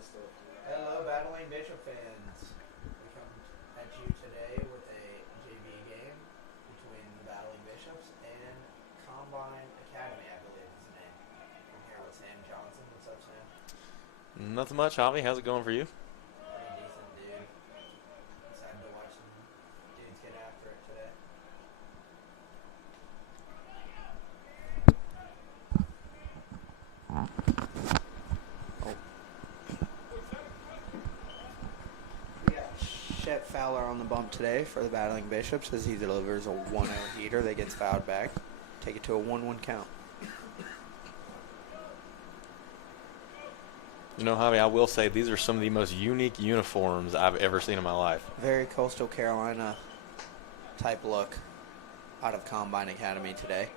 Hello, Battling Bishop fans. We come at you today with a JV game between the Battling Bishops and Combine Academy, I believe is the name. I'm here with Sam Johnson. What's up, Sam? Nothing much, Javi. How's it going for you? Pretty decent, dude. Excited to watch some dudes get after it today. We got Shep Fowler on the bump today for the Battling Bishops as he delivers a 1-0 heater that gets fouled back. Take it to a 1-1 count. You know, Javi, I will say these are some of the most unique uniforms I've ever seen in my life. Very Coastal Carolina type look out of Combine Academy today.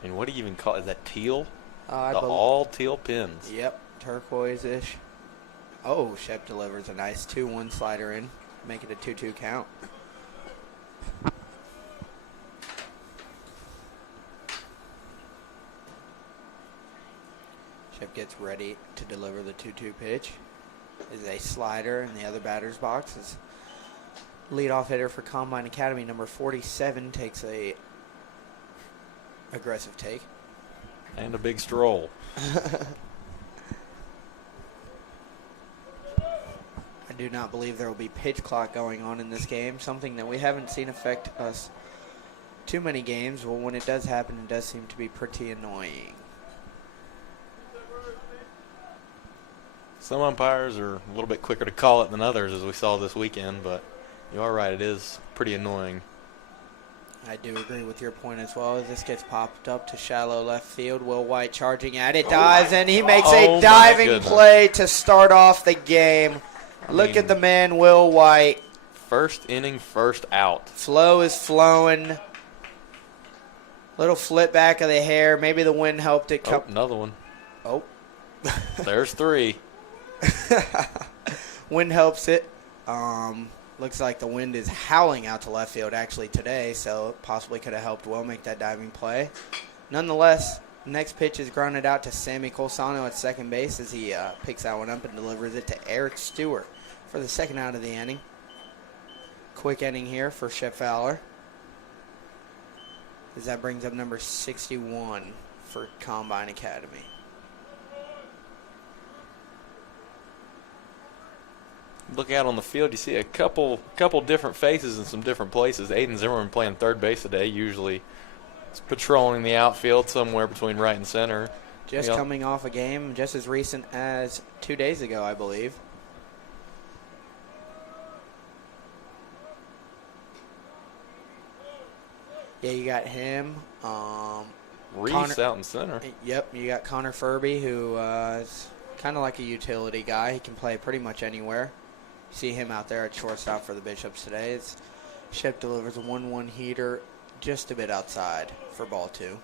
I mean, what do you even call it? Is that teal? The all teal pins. Yep, turquoise-ish. Oh, Shep delivers a nice 2-1 slider in, make it a 2-2 count. Shep gets ready to deliver the 2-2 pitch. Is a slider in the other batter's box. Is leadoff hitter for Combine Academy, number 47, takes a aggressive take. And a big stroll. I do not believe there will be pitch clock going on in this game, something that we haven't seen affect us too many games. Well, when it does happen, it does seem to be pretty annoying. Some umpires are a little bit quicker to call it than others, as we saw this weekend, but you are right, it is pretty annoying. I do agree with your point as well. As this gets popped up to shallow left field, Will White charging at it, dives, and he makes a diving play to start off the game. Look at the man, Will White. First inning, first out. Flow is flowing. Little flip back of the hair. Maybe the wind helped it come. Oh, another one. Oh. There's three. Wind helps it. Looks like the wind is howling out to left field actually today, so it possibly could have helped Will make that diving play. Nonetheless, next pitch is grounded out to Sammy Colsano at second base as he picks that one up and delivers it to Eric Stewart for the second out of the inning. Quick inning here for Shep Fowler, as that brings up number 61 for Combine Academy. Look out on the field, you see a couple different faces in some different places. Aiden Zimmerman playing third base today, usually it's patrolling the outfield somewhere between right and center. Just coming off a game just as recent as 2 days ago, I believe. Yeah, you got him. Reese out in center. Yep, you got Connor Furby, who is kind of like a utility guy. He can play pretty much anywhere. See him out there at shortstop for the Bishops today. Shep delivers a 1-1 heater just a bit outside for ball 2.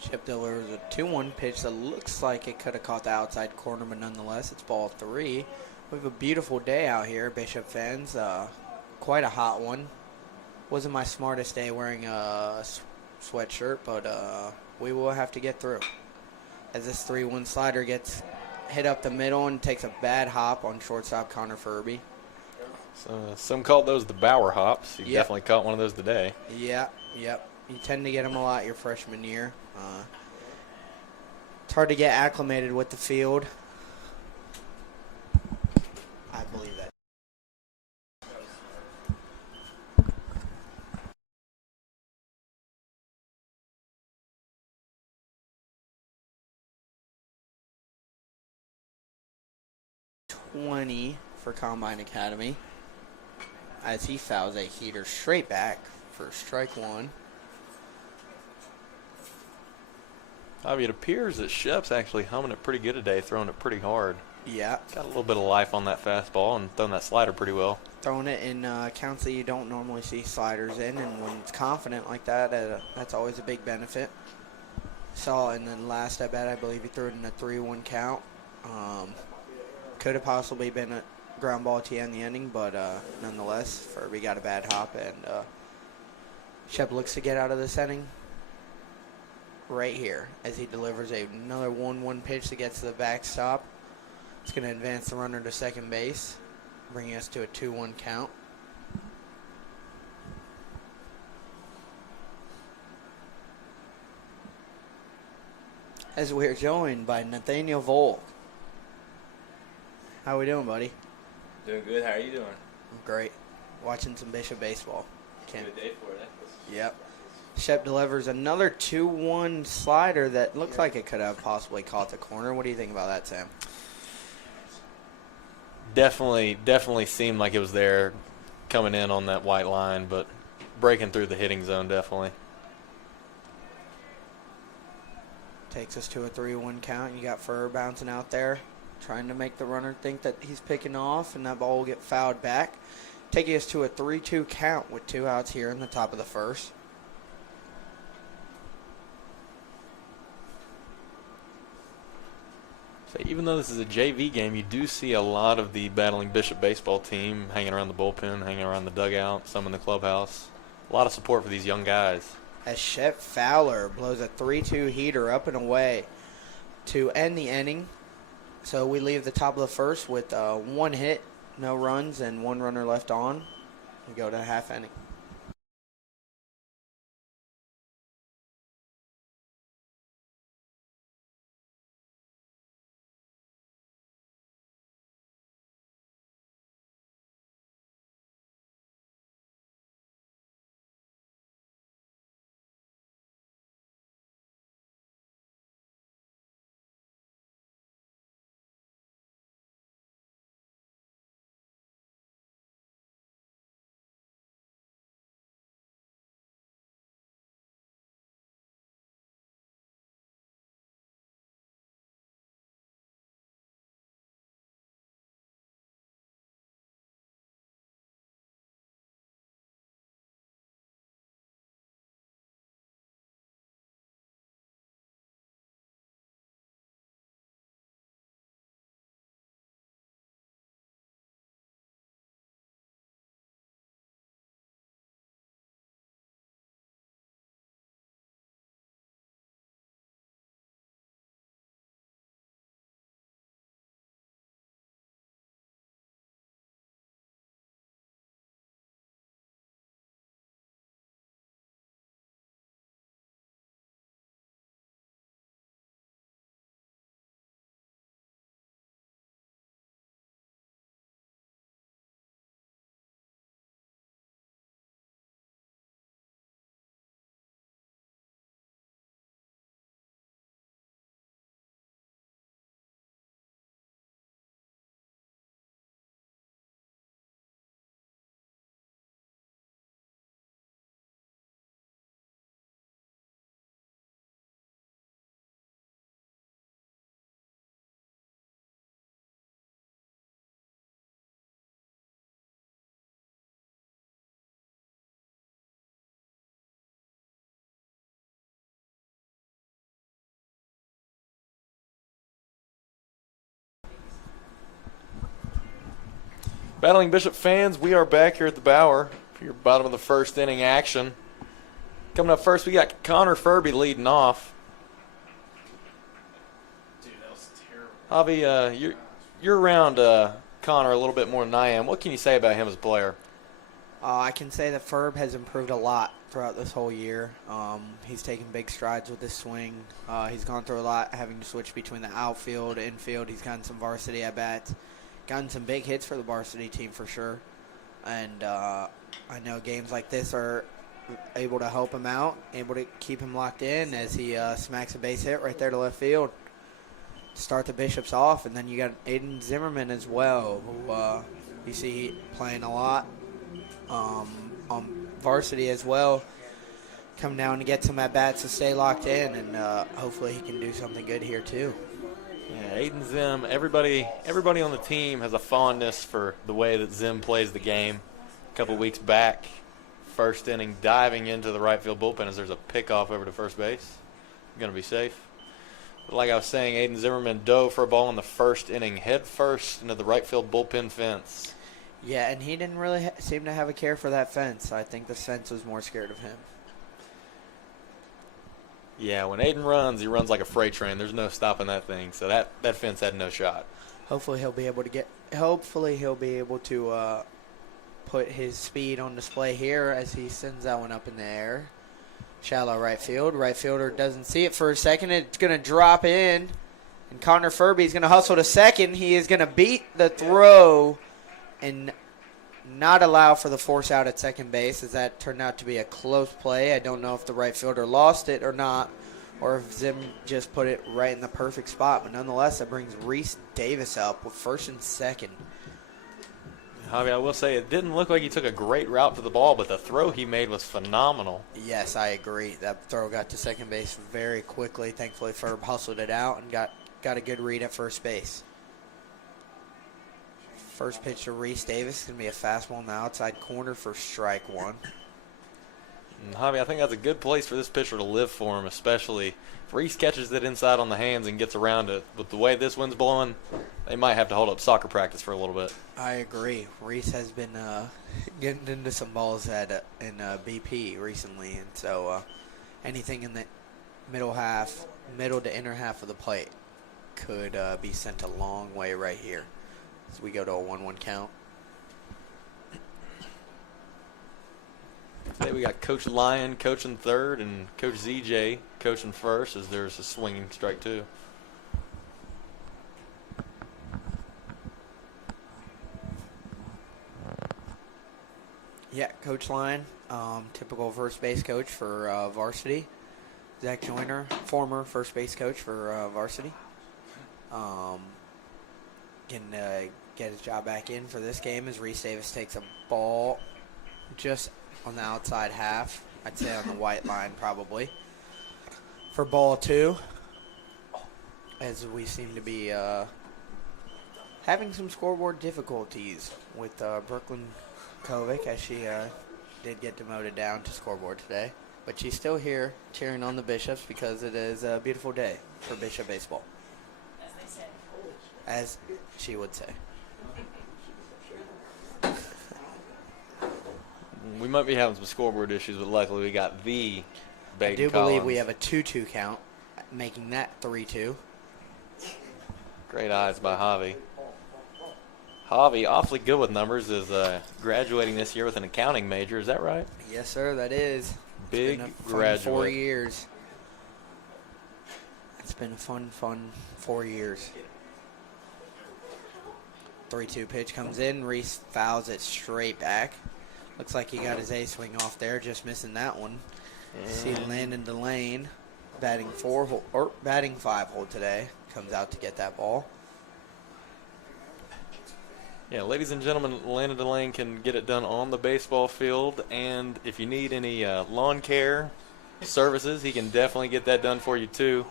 Shep delivers a 2-1 pitch that looks like it could have caught the outside corner, but nonetheless, it's ball 3. We have a beautiful day out here, Bishop fans. Quite a hot one. Wasn't my smartest day wearing a sweatshirt, but we will have to get through. As this 3-1 slider gets hit up the middle and takes a bad hop on shortstop Connor Furby. So, some call those the Bauer hops. You definitely caught one of those today. Yep. You tend to get them a lot your freshman year. It's hard to get acclimated with the field. I believe that. $20 for Combine Academy as he fouls a heater straight back for strike 1. It appears that Shep's actually humming it pretty good today, throwing it pretty hard. Yeah. Got a little bit of life on that fastball and throwing that slider pretty well. Throwing it in counts that you don't normally see sliders in, and when it's confident like that, that's always a big benefit. Saw in the last at bat, I believe he threw it in a 3-1 count. Could have possibly been a ground ball to end the inning, but nonetheless, Furby got a bad hop, and Shep looks to get out of this inning right here as he delivers another 1-1 pitch that gets to the backstop. It's going to advance the runner to second base, bringing us to a 2-1 count. As we are joined by Nathaniel Volk. How we doing, buddy? Doing good. How are you doing? I'm great. Watching some Bishop baseball. Good day for it. Yep. Shep delivers another 2-1 slider that looks like it could have possibly caught the corner. What do you think about that, Sam? Definitely seemed like it was there coming in on that white line, but breaking through the hitting zone definitely. Takes us to a 3-1 count. You got Furr bouncing out there, trying to make the runner think that he's picking off, and that ball will get fouled back. Taking us to a 3-2 count with 2 outs here in the top of the first. So even though this is a JV game, you do see a lot of the Battling Bishop baseball team hanging around the bullpen, hanging around the dugout, some in the clubhouse. A lot of support for these young guys. As Shep Fowler blows a 3-2 heater up and away to end the inning. So we leave the top of the first with 1 hit, no runs, and 1 runner left on. We go to half inning. Battling Bishop fans, we are back here at the Bower for your bottom of the first inning action. Coming up first, we got Connor Furby leading off. Dude, that was terrible. Javi, you're around Connor a little bit more than I am. What can you say about him as a player? I can say that Ferb has improved a lot throughout this whole year. He's taken big strides with his swing. He's gone through a lot, having to switch between the outfield, infield. He's gotten some varsity at-bats. Gotten some big hits for the varsity team for sure. And I know games like this are able to help him out, able to keep him locked in as he smacks a base hit right there to left field to start the Bishops off. And then you got Aiden Zimmerman as well, who you see playing a lot on varsity as well. Come down to get some at-bats to stay locked in, and hopefully he can do something good here too. Yeah, Aiden Zim, everybody on the team has a fondness for the way that Zim plays the game. A couple weeks back, first inning, diving into the right field bullpen as there's a pickoff over to first base. going to be safe. But like I was saying, Aiden Zimmerman dove for a ball in the first inning, head first into the right field bullpen fence. Yeah, and he didn't really seem to have a care for that fence. I think the fence was more scared of him. Yeah, when Aiden runs, he runs like a freight train. There's no stopping that thing. So that fence had no shot. Hopefully he'll be able to put his speed on display here as he sends that one up in the air. Shallow right field. Right fielder doesn't see it for a second. It's going to drop in. And Connor Furby's going to hustle to second. He is going to beat the throw and not allow for the force out at second base, as that turned out to be a close play. I don't know if the right fielder lost it or not, or if Zim just put it right in the perfect spot. But nonetheless, that brings Reese Davis up with first and second. Javi, I will say it didn't look like he took a great route to the ball, but the throw he made was phenomenal. Yes, I agree. That throw got to second base very quickly. Thankfully, Ferb hustled it out and got a good read at first base. First pitch to Reese Davis is going to be a fastball in the outside corner for strike one. And Javi, I think that's a good place for this pitcher to live for him, especially if Reese catches it inside on the hands and gets around it. With the way this wind's blowing, they might have to hold up soccer practice for a little bit. I agree. Reese has been getting into some balls in BP recently, and so anything in the middle to inner half of the plate could be sent a long way right here. As we go to a 1-1 count. Today we got Coach Lyon coaching third and Coach ZJ coaching first, as there's a swinging strike two. Yeah, Coach Lyon, typical first base coach for varsity. Zach Joyner, former first base coach for varsity. Can get his job back in for this game as Reese Davis takes a ball just on the outside half. I'd say on the white line probably. For ball two, as we seem to be having some scoreboard difficulties with Brooklyn Kovic, as she did get demoted down to scoreboard today. But she's still here cheering on the Bishops because it is a beautiful day for Bishop baseball. As she would say. We might be having some scoreboard issues, but luckily we got the Baden I do Collins. believe we have a 2-2 count, making that 3-2. Great eyes by Javi. Javi, awfully good with numbers, is graduating this year with an accounting major. Is that right? Yes, sir, that is. Big it's been a fun graduate. 4 years. It's been a fun 4 years. 3-2 pitch comes in. Reese fouls it straight back. Looks like he got his A swing off there, just missing that one. See Landon Delane, batting 5 hole today, comes out to get that ball. Yeah, ladies and gentlemen, Landon Delane can get it done on the baseball field, and if you need any lawn care services, he can definitely get that done for you too.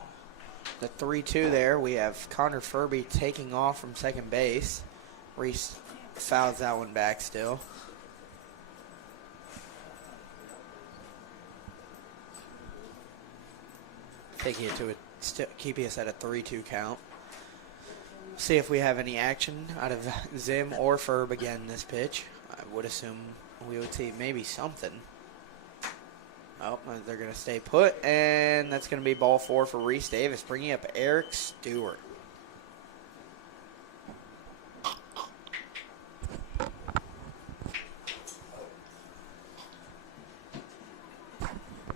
The 3-2 there, we have Connor Furby taking off from second base. Reese fouls that one back still. Taking it to keeping us at a 3-2 count. See if we have any action out of Zim or Ferb again this pitch. I would assume we would see maybe something. Oh, they're going to stay put, and that's going to be ball 4 for Reese Davis, bringing up Eric Stewart.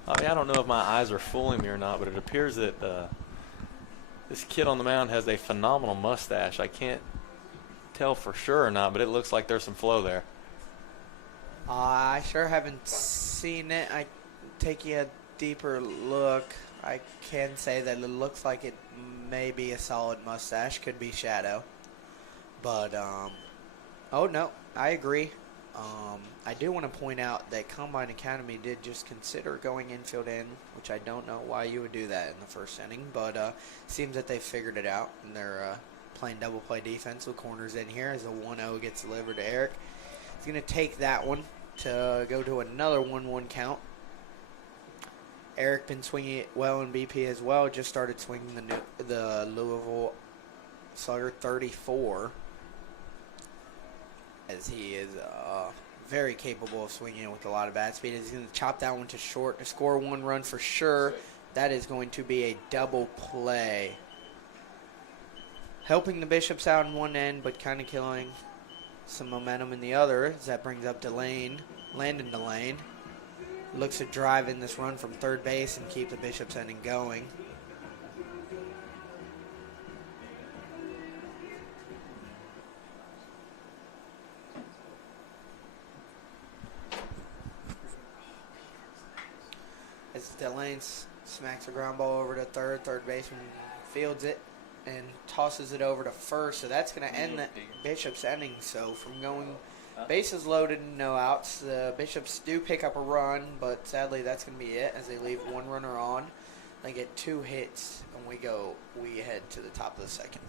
I don't know if my eyes are fooling me or not, but it appears that this kid on the mound has a phenomenal mustache. I can't tell for sure or not, but it looks like there's some flow there. I sure haven't seen it. I take you a deeper look. I can say that it looks like it may be a solid mustache. Could be shadow. But, oh, no, I agree. I do want to point out that Combine Academy did just consider going infield in, which I don't know why you would do that in the first inning, but seems that they figured it out, and they're playing double play defense with corners in here as a 1-0 gets delivered to Eric. He's going to take that one to go to another 1-1 count. Eric been swinging it well in BP as well. Just started swinging the Louisville Slugger 34, as he is very capable of swinging it with a lot of bat speed. He's going to chop that one to short to score 1 run for sure. That is going to be a double play. Helping the Bishops out in one end, but kind of killing some momentum in the other, as that brings up Landon Delane. Looks to drive in this run from third base and keep the Bishops inning going. As Delane smacks a ground ball over to third baseman fields it and tosses it over to first. So that's going to end the Bishops inning. So from going bases loaded and no outs, the Bishops do pick up a run, but sadly that's going to be it as they leave 1 runner on. They get 2 hits, and we head to the top of the second.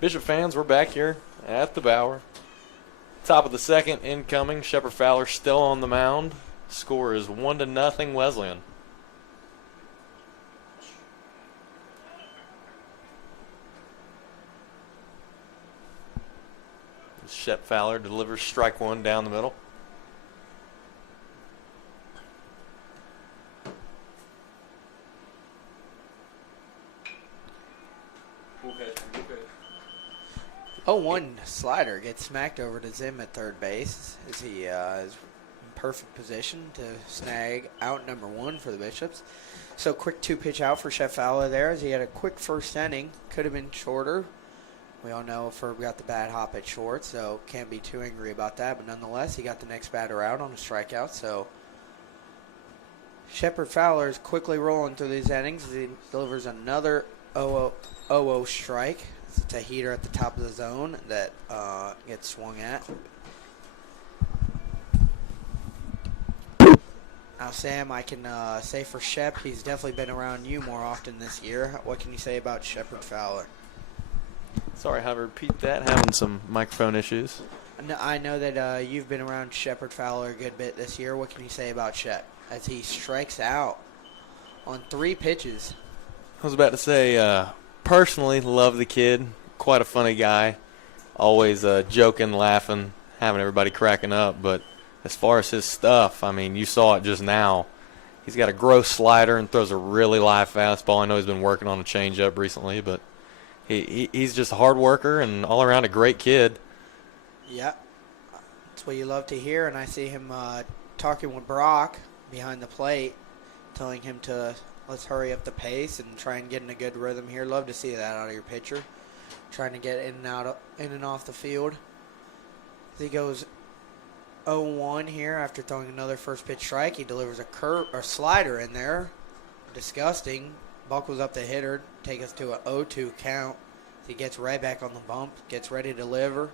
Bishop fans, we're back here at the Bower. Top of the second, incoming. Shepard Fowler still on the mound. Score is 1-0 Wesleyan. Shep Fowler delivers strike 1 down the middle. Okay. 0-1 slider gets smacked over to Zim at third base as he is in perfect position to snag out number 1 for the Bishops. So quick 2-pitch out for Chef Fowler there as he had a quick first inning. Could have been shorter. We all know Ferb got the bad hop at short, so can't be too angry about that. But nonetheless, he got the next batter out on a strikeout. So Shepard Fowler is quickly rolling through these innings as he delivers another 0-0 strike. It's a heater at the top of the zone that gets swung at. Now, Sam, I can say for Shep, he's definitely been around you more often this year. What can you say about Shepard Fowler? Sorry, have to repeat that. Having some microphone issues. I know that you've been around Shepard Fowler a good bit this year. What can you say about Shep as he strikes out on 3 pitches? I was about to say, personally, love the kid. Quite a funny guy. Always joking, laughing, having everybody cracking up. But as far as his stuff, I mean, you saw it just now. He's got a gross slider and throws a really live fastball. I know he's been working on a changeup recently, but he's just a hard worker and all around a great kid. Yeah, that's what you love to hear. And I see him talking with Brock behind the plate, telling him to let's hurry up the pace and try and get in a good rhythm here. Love to see that out of your pitcher, trying to get in and off the field. He goes 0-1 here after throwing another first pitch strike. He delivers a curve or slider in there. Disgusting. Buckles up the hitter, take us to an 0-2 count. He gets right back on the bump, gets ready to deliver,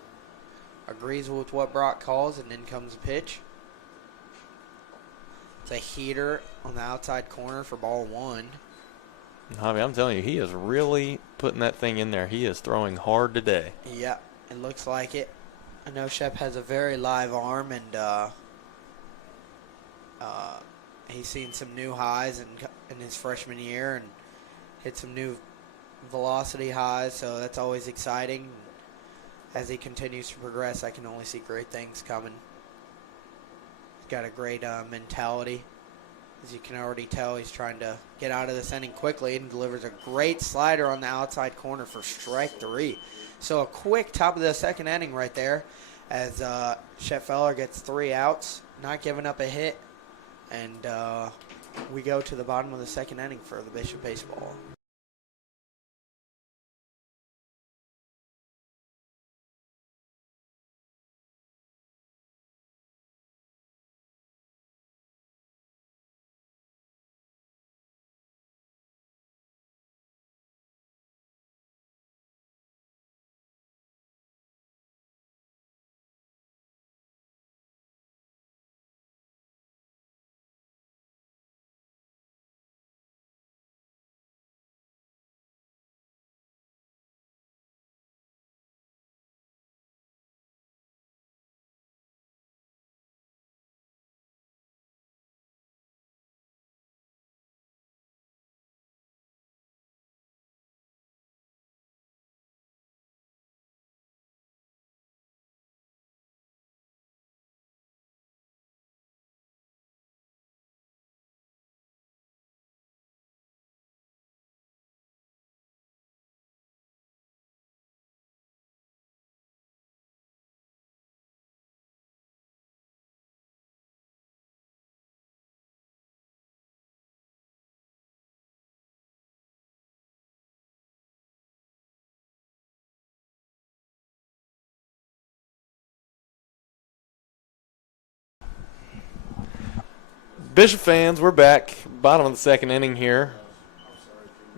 agrees with what Brock calls, and then comes the pitch. It's a heater on the outside corner for ball 1. Javi, I'm telling you, he is really putting that thing in there. He is throwing hard today. Yeah, it looks like it. I know Shep has a very live arm, and he's seen some new highs in his freshman year and hit some new velocity highs, so that's always exciting. As he continues to progress, I can only see great things coming. He's got a great mentality. As you can already tell, he's trying to get out of this inning quickly and delivers a great slider on the outside corner for strike 3. So a quick top of the second inning right there as Shep Feller gets 3 outs, not giving up a hit. And we go to the bottom of the second inning for the Bishop baseball. Bishop fans, we're back. Bottom of the second inning here.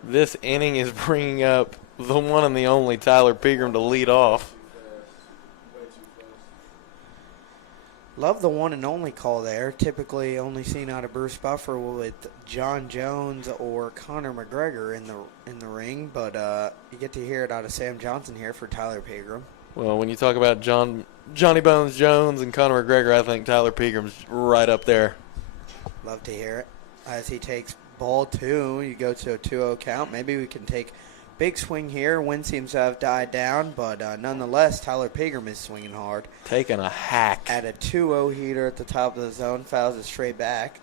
This inning is bringing up the one and the only Tyler Pegram to lead off. Love the one and only call there. Typically only seen out of Bruce Buffer with John Jones or Conor McGregor in the ring, but you get to hear it out of Sam Johnson here for Tyler Pegram. Well, when you talk about Johnny Bones Jones and Conor McGregor, I think Tyler Pegram's right up there. Love to hear it. As he takes ball 2, you go to a 2-0 count. Maybe we can take big swing here. Wind seems to have died down, but nonetheless, Tyler Pegram is swinging hard. Taking a hack. At a 2-0 heater at the top of the zone, fouls it straight back.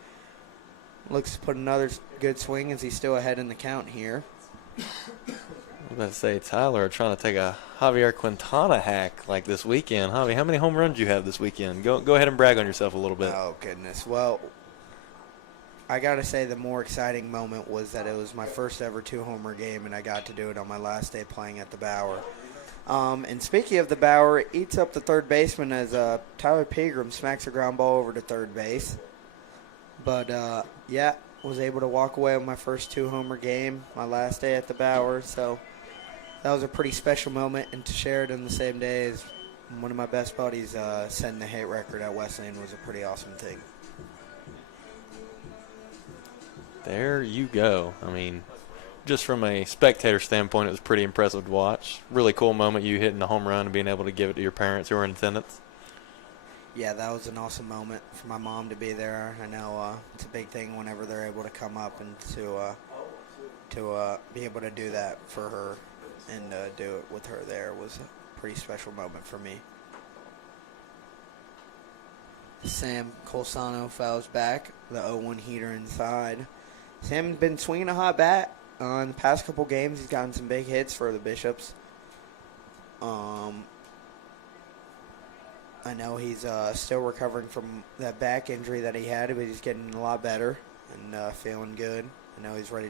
Looks to put another good swing as he's still ahead in the count here. I was about to say, Tyler trying to take a Javier Quintana hack like this weekend. Javi, how many home runs do you have this weekend? Go ahead and brag on yourself a little bit. Oh, goodness. Well, I got to say the more exciting moment was that it was my first ever 2-homer game, and I got to do it on my last day playing at the Bower. And speaking of the Bower, it eats up the third baseman as Tyler Pegram smacks a ground ball over to third base. But, yeah, was able to walk away with my first 2-homer game, my last day at the Bower. So that was a pretty special moment, and to share it on the same day as one of my best buddies setting the hit record at Wesleyan was a pretty awesome thing. There you go. I mean, just from a spectator standpoint, it was pretty impressive to watch. Really cool moment, you hitting a home run and being able to give it to your parents who were in attendance. Yeah, that was an awesome moment for my mom to be there. I know it's a big thing whenever they're able to come up and to be able to do that for her and do it with her there was a pretty special moment for me. Sam Colsano fouls back, the 0-1 heater inside. Sam's been swinging a hot bat. In the past couple games, he's gotten some big hits for the Bishops. I know he's still recovering from that back injury that he had, but he's getting a lot better and feeling good. I know he's ready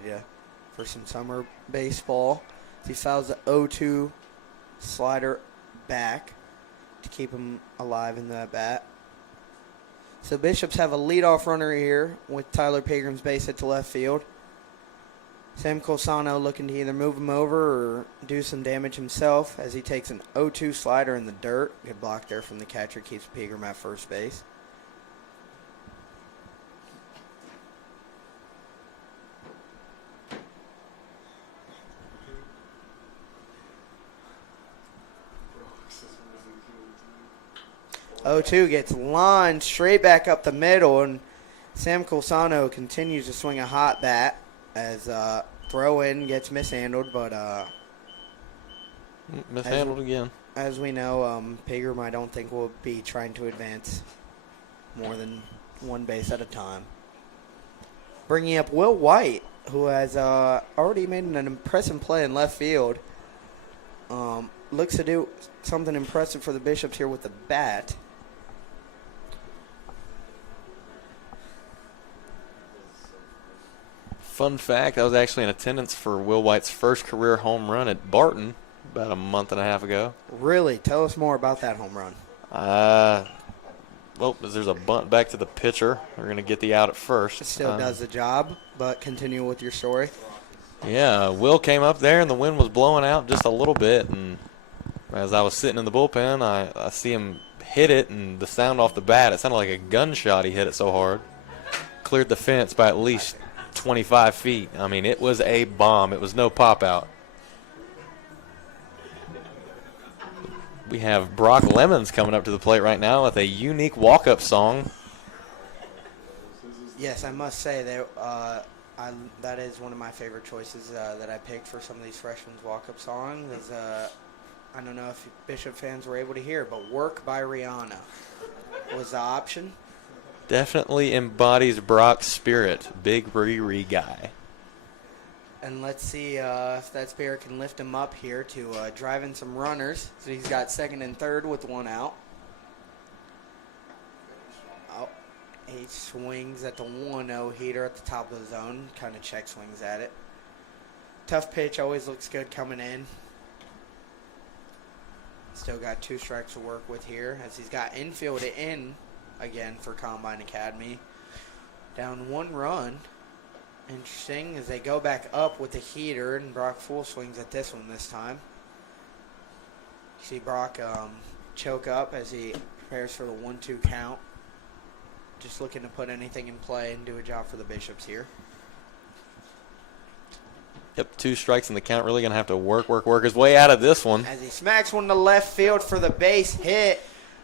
for some summer baseball. He fouls the 0-2 slider back to keep him alive in the bat. So Bishops have a leadoff runner here with Tyler Pigram's base hit to left field. Sam Colsano looking to either move him over or do some damage himself as he takes an 0-2 slider in the dirt. Good block there from the catcher, keeps Pigram at first base. O2 gets lined straight back up the middle, and Sam Colsano continues to swing a hot bat as throw in gets mishandled, but Mishandled again. as we know, Pigram I don't think will be trying to advance more than one base at a time. Bringing up Will White, who has already made an impressive play in left field. Looks to do something impressive for the Bishops here with the bat. Fun fact, I was actually in attendance for Will White's first career home run at Barton about a month and a half ago. Really? Tell us more about that home run. Well, there's a bunt back to the pitcher. We're going to get the out at first. It still does the job, but continue with your story. Yeah, Will came up there, and the wind was blowing out just a little bit. And as I was sitting in the bullpen, I see him hit it, and the sound off the bat, it sounded like a gunshot. He hit it so hard. Cleared the fence by at least 25 feet. I mean, it was a bomb. It was no pop-out. We have Brock Lemons coming up to the plate right now with a unique walk-up song. Yes, I must say that is one of my favorite choices that I picked for some of these freshmen's walk-up songs. I don't know if Bishop fans were able to hear, but "Work" by Rihanna was the option. Definitely embodies Brock's spirit. Big Riri guy. And let's see if that spirit can lift him up here to drive in some runners. So he's got second and third with one out. Oh, he swings at the 1-0 heater at the top of the zone. Kind of check swings at it. Tough pitch, always looks good coming in. Still got 2 strikes to work with here as he's got infield in again for Combine Academy. Down 1 run. Interesting as they go back up with the heater, and Brock full swings at this one this time. You see Brock choke up as he prepares for the 1-2 count. Just looking to put anything in play and do a job for the Bishops here. Yep, 2 strikes in the count. Really going to have to work his way out of this one. As he smacks one to left field for the base hit.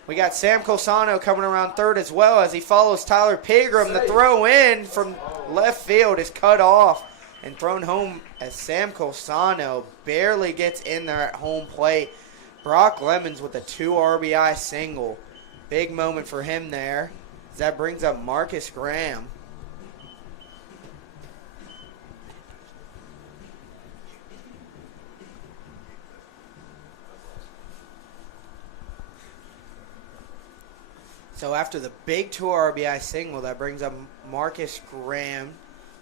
We got Sam Colsano coming around third as well as he follows Tyler Pigram. The throw in from left field is cut off and thrown home as Sam Colsano barely gets in there at home plate. Brock Lemons with a 2 RBI single. Big moment for him there. That brings up Marcus Graham. So after the big 2 RBI single, that brings up Marcus Graham,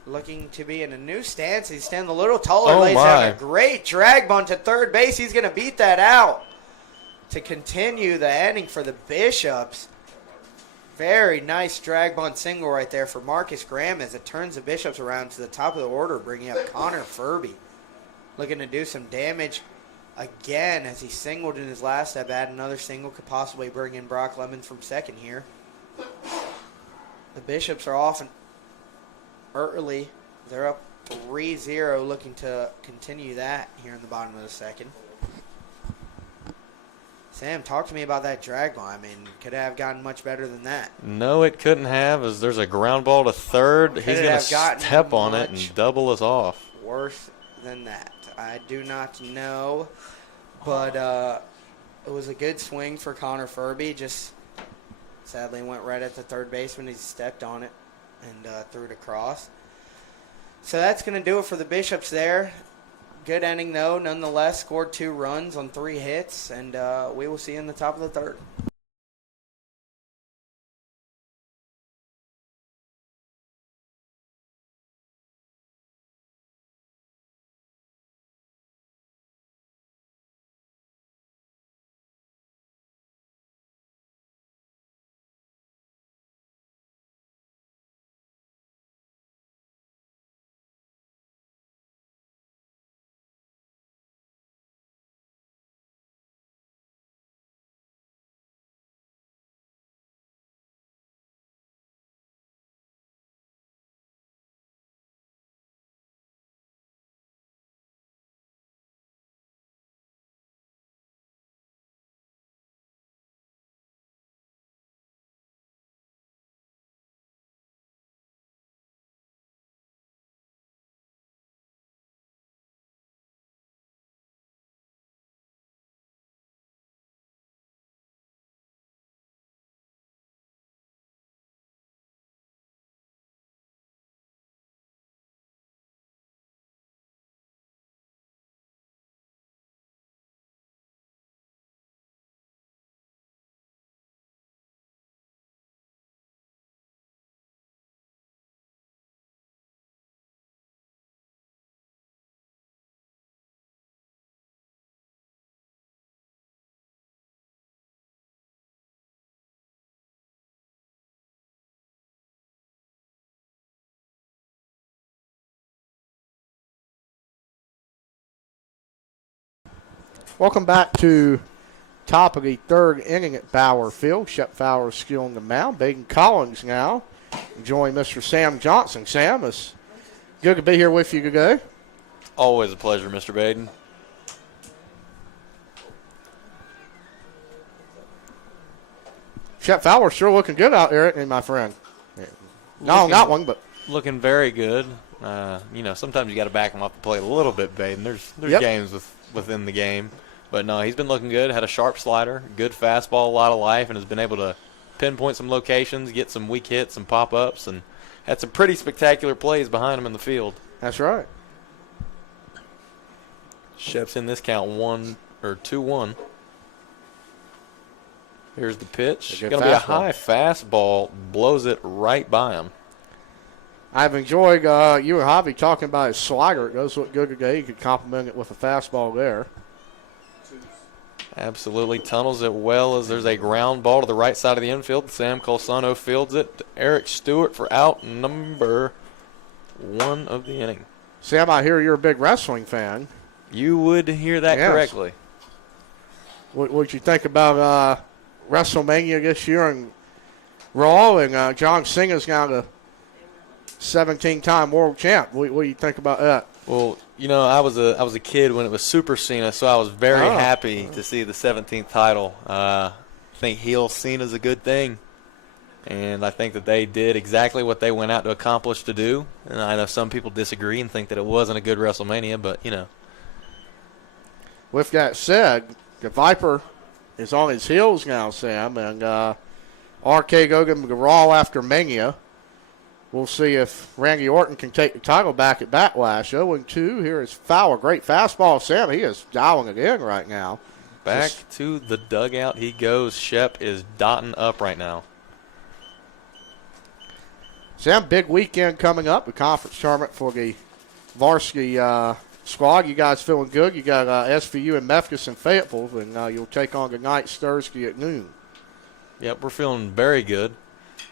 looking to be in a new stance. He's standing a little taller, lays down a great drag bunt to third base. He's going to beat that out to continue the inning for the Bishops. Very nice drag bunt single right there for Marcus Graham as it turns the Bishops around to the top of the order, bringing up Connor Furby, looking to do some damage again as he singled in his last at-bat. Another single could possibly bring in Brock Lemons from second here. The Bishops are off early. They're up 3-0, looking to continue that here in the bottom of the second. Sam, talk to me about that drag ball. I mean, could it have gotten much better than that? No, it couldn't have, as there's a ground ball to third. He's going to step on it and double us off. Worse than that. I do not know, but it was a good swing for Connor Furby. Just sadly went right at the third baseman. He stepped on it and threw it across. So that's going to do it for the Bishops there. Good inning, though, nonetheless. Scored 2 runs on 3 hits, and we will see you in the top of the third. Welcome back to top of the third inning at Bauer Field. Shep Fowler still on the mound. Baden Collins now join Mr. Sam Johnson. Sam, it's good to be here with you today. Always a pleasure, Mr. Baden. Shep Fowler sure looking good out there, isn't he, my friend? No, not one, but Looking very good. Sometimes you got to back him off the plate a little bit, Baden. There's Yep. games within the game. But no, he's been looking good. Had a sharp slider, good fastball, a lot of life, and has been able to pinpoint some locations, get some weak hits, some pop-ups, and had some pretty spectacular plays behind him in the field. that's right. Shep's in this count 2-1. Here's the pitch. A good Going to be a fastball. high fastball. Blows it right by him. I've enjoyed you and Javi talking about his slider. It does look good today. You could compliment it with a fastball there. Absolutely tunnels it well as there's a ground ball to the right side of the infield. Sam Colsano fields it to Eric Stewart for out number 1 of the inning. Sam, I hear you're a big wrestling fan. You would hear that Yes. correctly. What'd you think about WrestleMania this year and Raw? And John Cena's now the 17-time world champ. What do you think about that? Well, I was a kid when it was Super Cena, so I was very Oh. happy to see the 17th title. I think heel Cena's a good thing, and I think that they did exactly what they went out to accomplish to do. And I know some people disagree and think that it wasn't a good WrestleMania, but With that said, the Viper is on his heels now, Sam, and RK Hogan to Raw after Mania. We'll see if Randy Orton can take the title back at Backlash. 0-2. Here is Fowler. Great fastball, Sam. He is dialing it in right now. back to the dugout he goes. Shep is dotting up right now. Sam, big weekend coming up. The conference tournament for the varsity squad. You guys feeling good? You got SVU and Memphis and Fayetteville, and you'll take on the Knights Thursday at noon. Yep, we're feeling very good,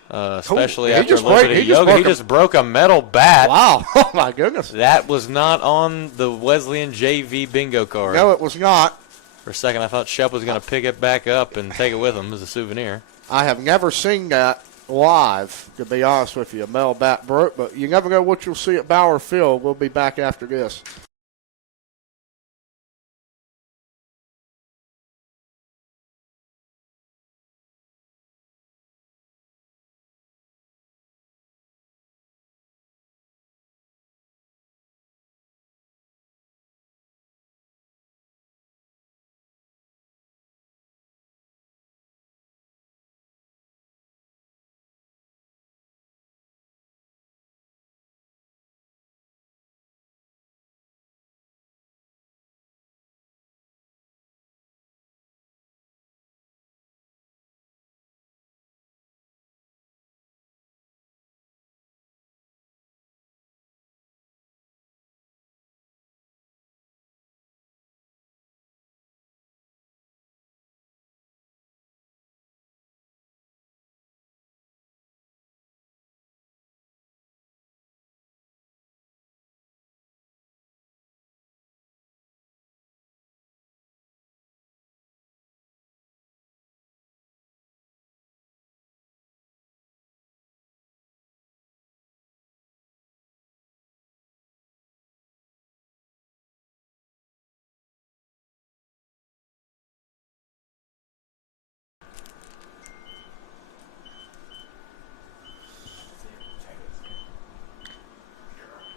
especially He after just a little broke- bit of he just yoga. He broke a- just broke a metal bat. Wow. Oh, my goodness. That was not on the Wesleyan JV bingo card. No, it was not. For a second, I thought Shep was going to pick it back up and take it with him as a souvenir. I have never seen that live, to be honest with you. A metal bat broke, but you never know what you'll see at Bauer Field. We'll be back after this.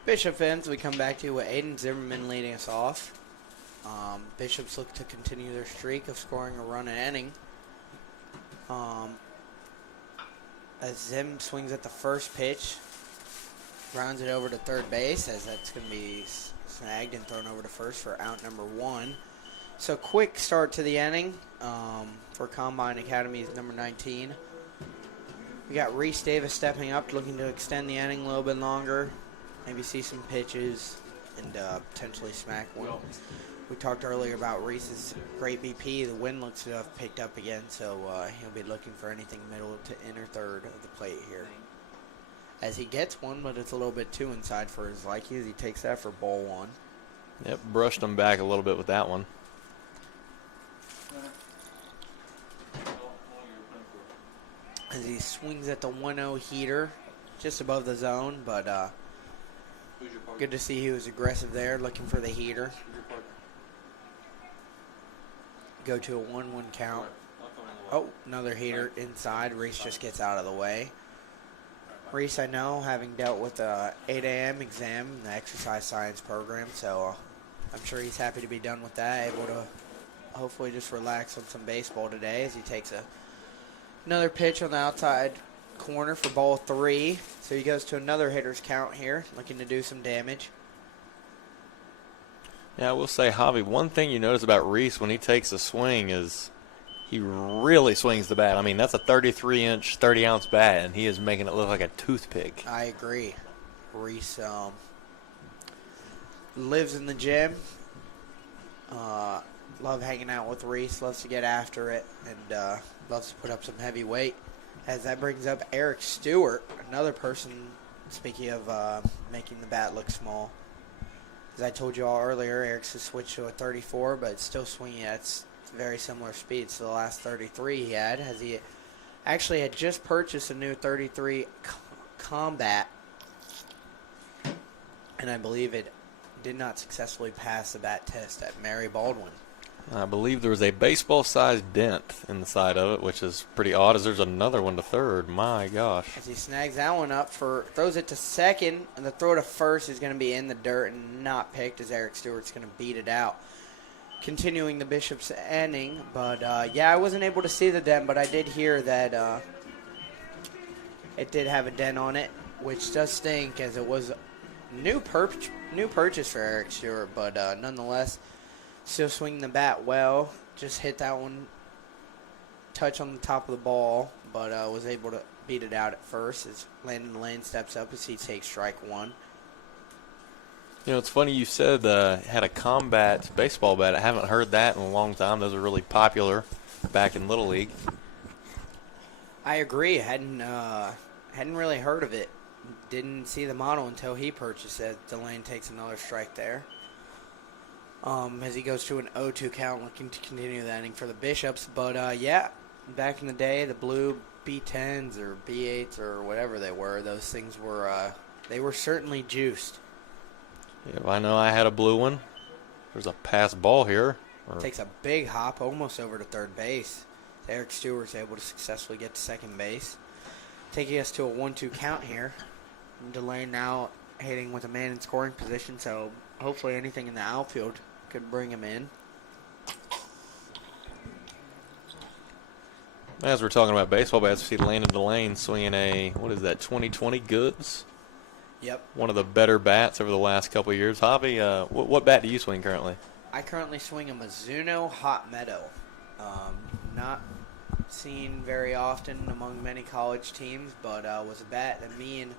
Bishop fans, we come back to with Aiden Zimmerman leading us off. Bishops look to continue their streak of scoring a run an inning. As Zim swings at the first pitch, rounds it over to third base, as that's going to be snagged and thrown over to first for out number 1. So quick start to the inning for Combine Academy's number 19. We got Reese Davis stepping up, looking to extend the inning a little bit longer. Maybe see some pitches and potentially smack one. We talked earlier about Reese's great BP. The wind looks to have picked up again, so he'll be looking for anything middle to inner third of the plate here. As he gets one, but it's a little bit too inside for his liking as he takes that for ball 1. Yep, brushed him back a little bit with that one. as he swings at the 1-0 heater just above the zone, but good to see he was aggressive there, looking for the heater. Go to a 1-1 count. Oh, another heater inside. Reese just gets out of the way. Reese, I know, having dealt with a 8 a.m. exam in the exercise science program, so I'm sure he's happy to be done with that, able to hopefully just relax on some baseball today as he takes another pitch on the outside corner for ball 3. So he goes to another hitter's count here, looking to do some damage. Yeah, I will say, Javi, one thing you notice about Reese when he takes a swing is he really swings the bat. I mean, that's a 33-inch, 30-ounce bat, and he is making it look like a toothpick. I agree. Reese lives in the gym. Love hanging out with Reese. Loves to get after it and loves to put up some heavy weight. As that brings up Eric Stewart, another person, speaking of making the bat look small. As I told you all earlier, Eric's has switched to a 34, but it's still swinging at very similar speeds to the last 33 he had, as he actually had just purchased a new 33 Combat, and I believe it did not successfully pass the bat test at Mary Baldwin. I believe there was a baseball-sized dent in the side of it, which is pretty odd, as there's another one to third. My gosh. As he snags that one up, throws it to second, and the throw to first is going to be in the dirt and not picked, as Eric Stewart's going to beat it out. Continuing the Bishop's inning, but yeah, I wasn't able to see the dent, but I did hear that it did have a dent on it, which does stink, as it was new purchase for Eric Stewart, but nonetheless, still swinging the bat well. Just hit that one touch on the top of the ball, but was able to beat it out at first as Landon Lane steps up as he takes strike 1. You know, it's funny you said had a Combat baseball bat. I haven't heard that in a long time. Those are really popular back in Little League. I agree. Hadn't really heard of it. Didn't see the model until he purchased it. Delane takes another strike there. As he goes to an 0-2 count, looking to continue the inning for the Bishops. But, yeah, back in the day, the blue B10s or B8s or whatever they were, those things were, they were certainly juiced. Yeah, I know I had a blue one. There's a pass ball here. Takes a big hop almost over to third base. Eric Stewart's able to successfully get to second base. Taking us to a 1-2 count here. Delane now hitting with a man in scoring position, so hopefully anything in the outfield could bring him in. As we're talking about baseball bats, we see Landon Delane swinging a, 2020 Goods? Yep. One of the better bats over the last couple of years. Javi, what bat do you swing currently? I currently swing a Mizuno Hot Meadow. Not seen very often among many college teams, but was a bat that me and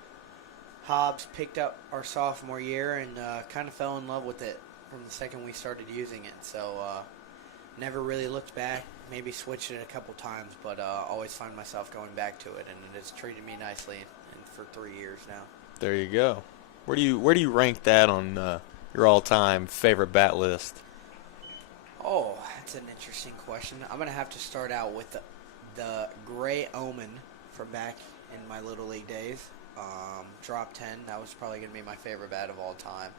Hobbs picked up our sophomore year and kind of fell in love with it from the second we started using it. So never really looked back, maybe switched it a couple times, but always find myself going back to it, and it has treated me nicely and for 3 years now. There you go. Where do you rank that on your all-time favorite bat list? Oh, that's an interesting question. I'm going to have to start out with the Gray Omen from back in my Little League days. Drop 10, that was probably going to be my favorite bat of all time.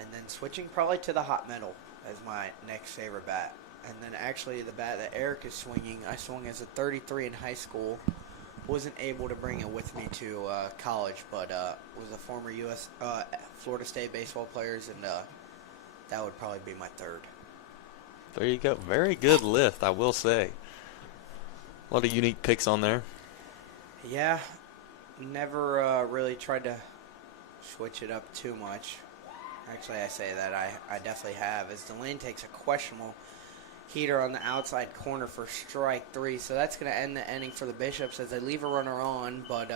And then switching probably to the Hot Metal as my next favorite bat. And then actually the bat that Eric is swinging, I swung as a 33 in high school. Wasn't able to bring it with me to college, but was a former Florida State baseball players, and that would probably be my third. There you go. Very good list, I will say. A lot of unique picks on there. Yeah, never really tried to switch it up too much. Actually, I say that I definitely have, as Delane takes a questionable heater on the outside corner for strike 3. So that's going to end the inning for the Bishops as they leave a runner on, but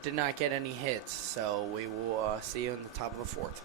did not get any hits. So we will see you in the top of the 4th.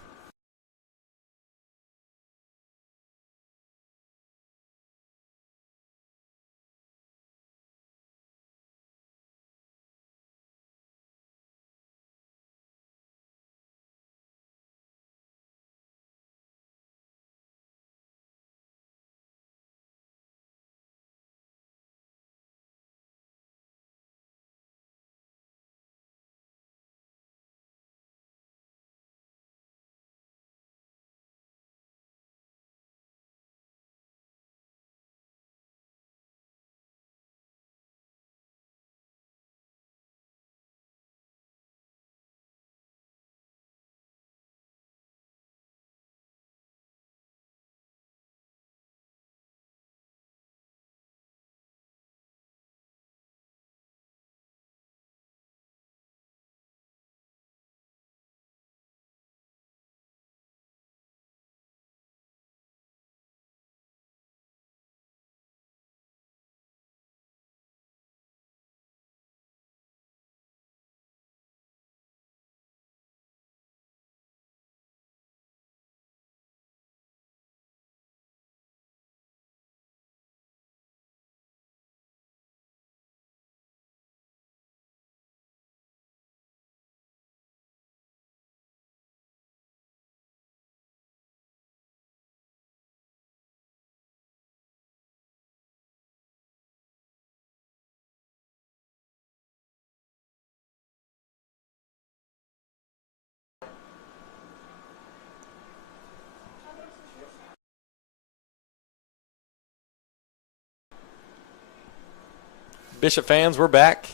Bishop fans, we're back.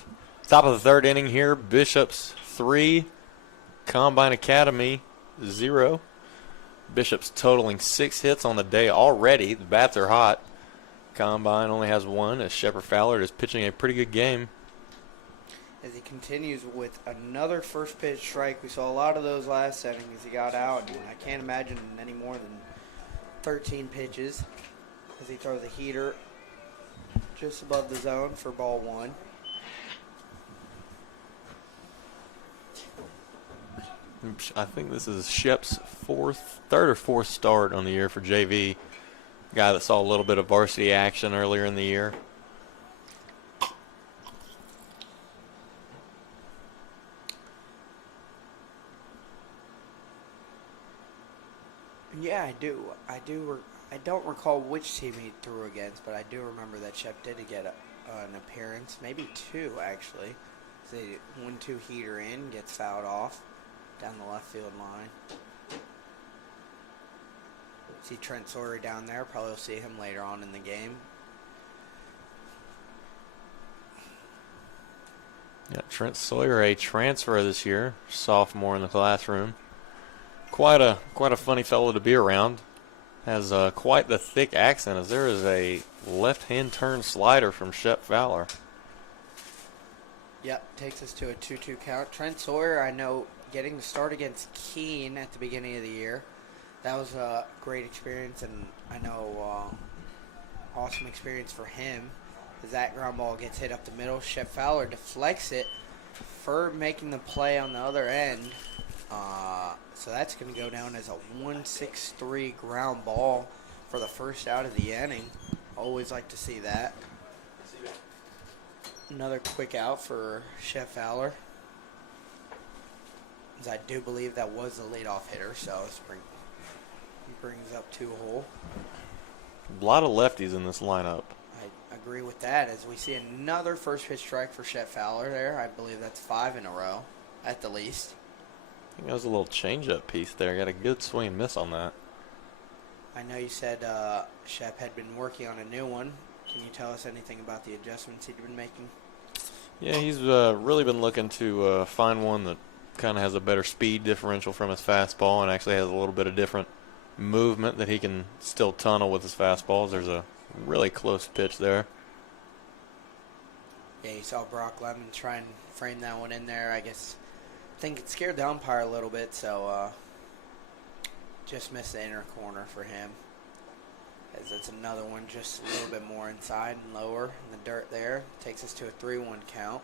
Top of the third inning here. Bishop's 3, Combine Academy 0. Bishop's totaling 6 hits on the day already. The bats are hot. Combine only has 1 as Shepard Fowler is pitching a pretty good game. As he continues with another first pitch strike. We saw a lot of those last inning as he got out. And I can't imagine any more than 13 pitches as he throws a heater just above the zone for ball 1. I think this is Shep's third or fourth start on the year for JV. Guy that saw a little bit of varsity action earlier in the year. Yeah, I do. I don't recall which team he threw against, but I do remember that Shep did get an appearance, maybe 2 actually. The 1-2 heater in, gets fouled off down the left field line. See Trent Sawyer down there. Probably will see him later on in the game. Yeah, Trent Sawyer, a transfer this year, sophomore in the classroom. Quite a funny fellow to be around. Has quite the thick accent, as there is a left-hand turn slider from Shep Fowler. Yep, takes us to a 2-2 count. Trent Sawyer, I know, getting the start against Keene at the beginning of the year. That was a great experience, and I know awesome experience for him. As that ground ball gets hit up the middle, Shep Fowler deflects it for making the play on the other end. So that's going to go down as a 1-6-3 ground ball for the first out of the inning. Always like to see that. Another quick out for Shep Fowler. As I do believe that was the leadoff hitter, so he brings up 2 hole. A lot of lefties in this lineup. I agree with that, as we see another first pitch strike for Shep Fowler there. I believe that's 5 in a row, at the least. I think that was a little change-up piece there. Got a good swing and miss on that. I know you said Shep had been working on a new one. Can you tell us anything about the adjustments he'd been making? Yeah, he's really been looking to find one that kind of has a better speed differential from his fastball and actually has a little bit of different movement that he can still tunnel with his fastballs. There's a really close pitch there. Yeah, you saw Brock Lemon try and frame that one in there. I think it scared the umpire a little bit, so just missed the inner corner for him. As it's another one just a little bit more inside and lower in the dirt there. Takes us to a 3-1 count.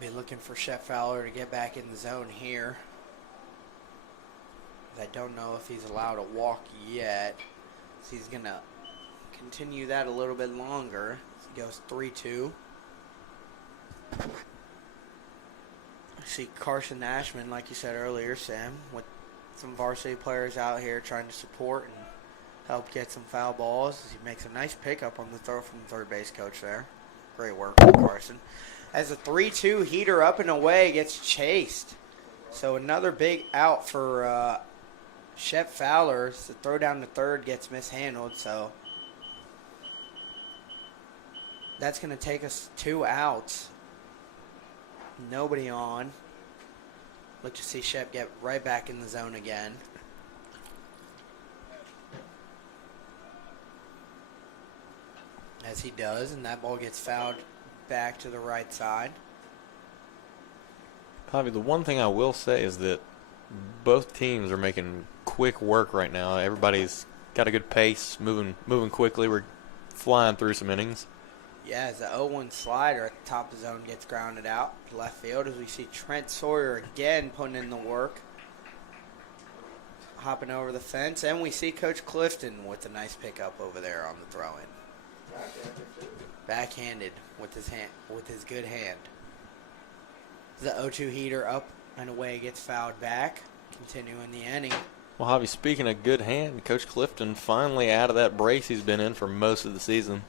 Be looking for Shep Fowler to get back in the zone here. I don't know if he's allowed to walk yet. So he's going to continue that a little bit longer. He goes 3-2. I see Carson Ashman, like you said earlier, Sam, with some varsity players out here trying to support and help get some foul balls. He makes a nice pickup on the throw from the third base coach there. Great work from Carson. As a 3-2 heater up and away gets chased. So another big out for Shep Fowler. The throw down to third gets mishandled. So that's going to take us 2 outs. Nobody on. Look to see Shep get right back in the zone again. As he does, and that ball gets fouled back to the right side. Bobby, the one thing I will say is that both teams are making quick work right now. Everybody's got a good pace, moving quickly. We're flying through some innings. Yeah, as the 0-1 slider at the top of the zone gets grounded out to left field, as we see Trent Sawyer again putting in the work, hopping over the fence, and we see Coach Clifton with a nice pickup over there on the throw-in. Backhanded with his good hand. The 0-2 heater up and away gets fouled back, continuing the inning. Well, Javi, speaking of good hand, Coach Clifton finally out of that brace he's been in for most of the season.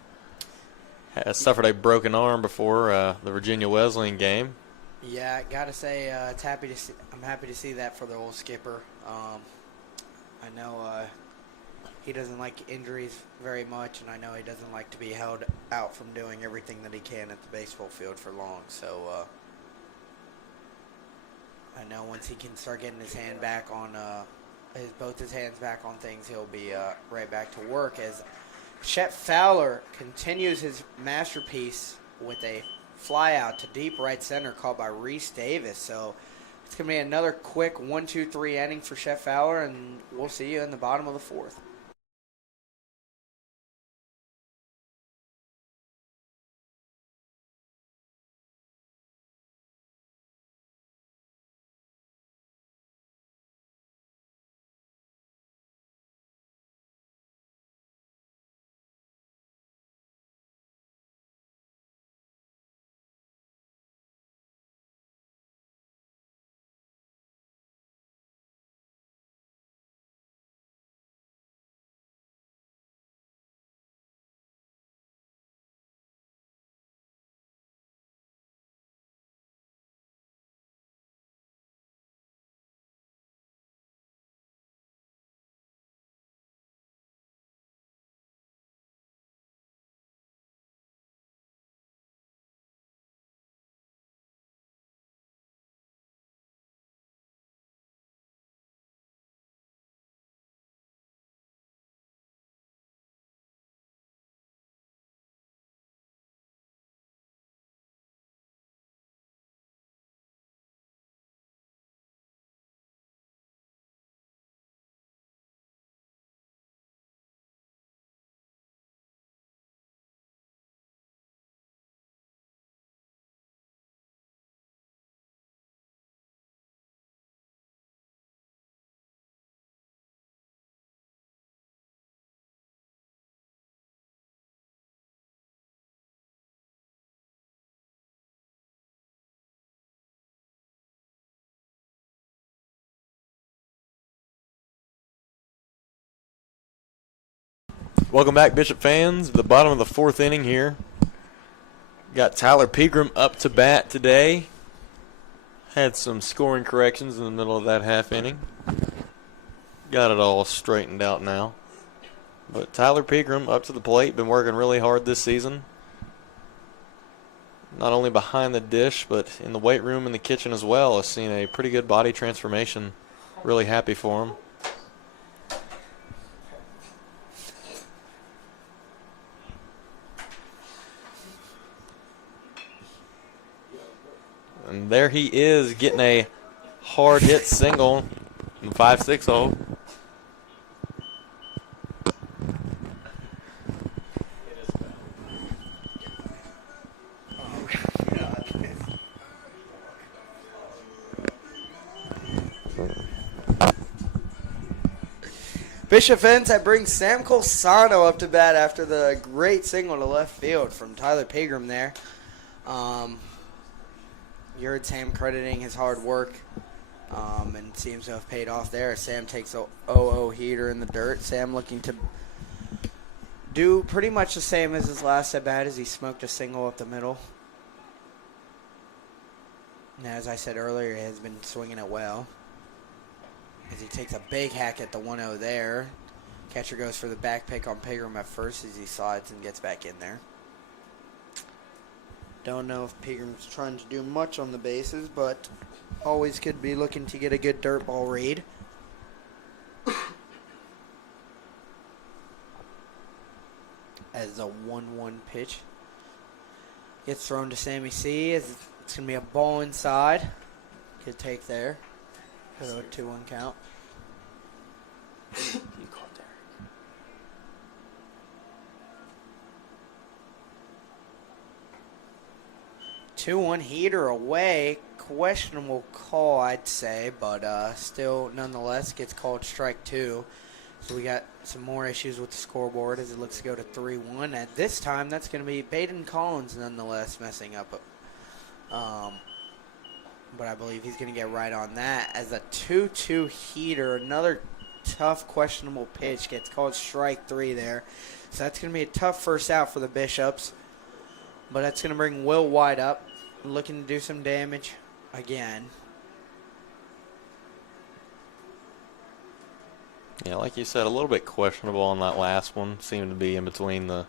Has suffered a broken arm before the Virginia Wesleyan game. Yeah, gotta say, I'm happy to see that for the old skipper. I know he doesn't like injuries very much, and I know he doesn't like to be held out from doing everything that he can at the baseball field for long. So I know once he can start getting his hand back on both his hands back on things, he'll be right back to work. As Shep Fowler continues his masterpiece with a fly out to deep right center caught by Reese Davis. So it's going to be another quick 1-2-3 inning for Shep Fowler, and we'll see you in the bottom of the fourth. Welcome back, Bishop fans. The bottom of the fourth inning here. Got Tyler Pegram up to bat today. Had some scoring corrections in the middle of that half inning. Got it all straightened out now. But Tyler Pegram up to the plate. Been working really hard this season. Not only behind the dish, but in the weight room and the kitchen as well. Has seen a pretty good body transformation. Really happy for him. And there he is getting a hard hit single in 5-6 hole. Bishop ends that brings Sam Colsano up to bat after the great single to left field from Tyler Pegram there. You heard Sam crediting his hard work, and seems to have paid off there. Sam takes a 0-0 heater in the dirt. Sam looking to do pretty much the same as his last at bat as he smoked a single up the middle. And as I said earlier, he has been swinging it well. As he takes a big hack at the 1-0 there. Catcher goes for the back pick on Pegram at first as he slides and gets back in there. Don't know if Pegram's trying to do much on the bases, but always could be looking to get a good dirt ball read. As a 1-1 pitch gets thrown to Sammy C. As it's going to be a ball inside. Good take there. For the 2-1 count. You caught there. 2-1 heater away. Questionable call, I'd say, but still, nonetheless, gets called strike two. So we got some more issues with the scoreboard as it looks to go to 3-1. At this time, that's going to be Baden Collins, nonetheless, messing up. But I believe he's going to get right on that. As a 2-2 heater, another tough, questionable pitch gets called strike three there. So that's going to be a tough first out for the Bishops. But that's going to bring Will White up, looking to do some damage again. Yeah, like you said, a little bit questionable on that last one. Seemed to be in between the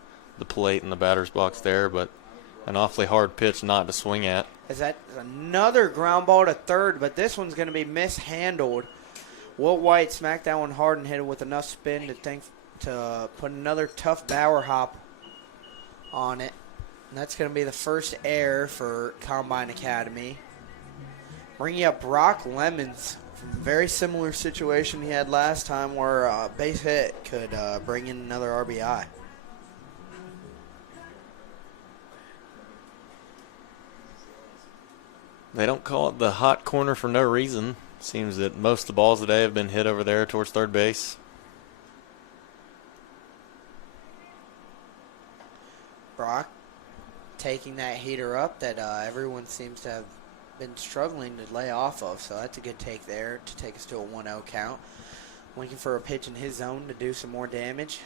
plate and the batter's box there, but an awfully hard pitch not to swing at. Is that another ground ball to third, but this one's going to be mishandled. Will White smacked that one hard and hit it with enough spin to put another tough Bauer hop on it. And that's going to be the first error for Combine Academy. Bringing up Brock Lemons from a very similar situation he had last time where a base hit could bring in another RBI. They don't call it the hot corner for no reason. Seems that most of the balls today have been hit over there towards third base. Brock taking that heater up that everyone seems to have been struggling to lay off of. So that's a good take there to take us to a 1-0 count. Looking for a pitch in his zone to do some more damage.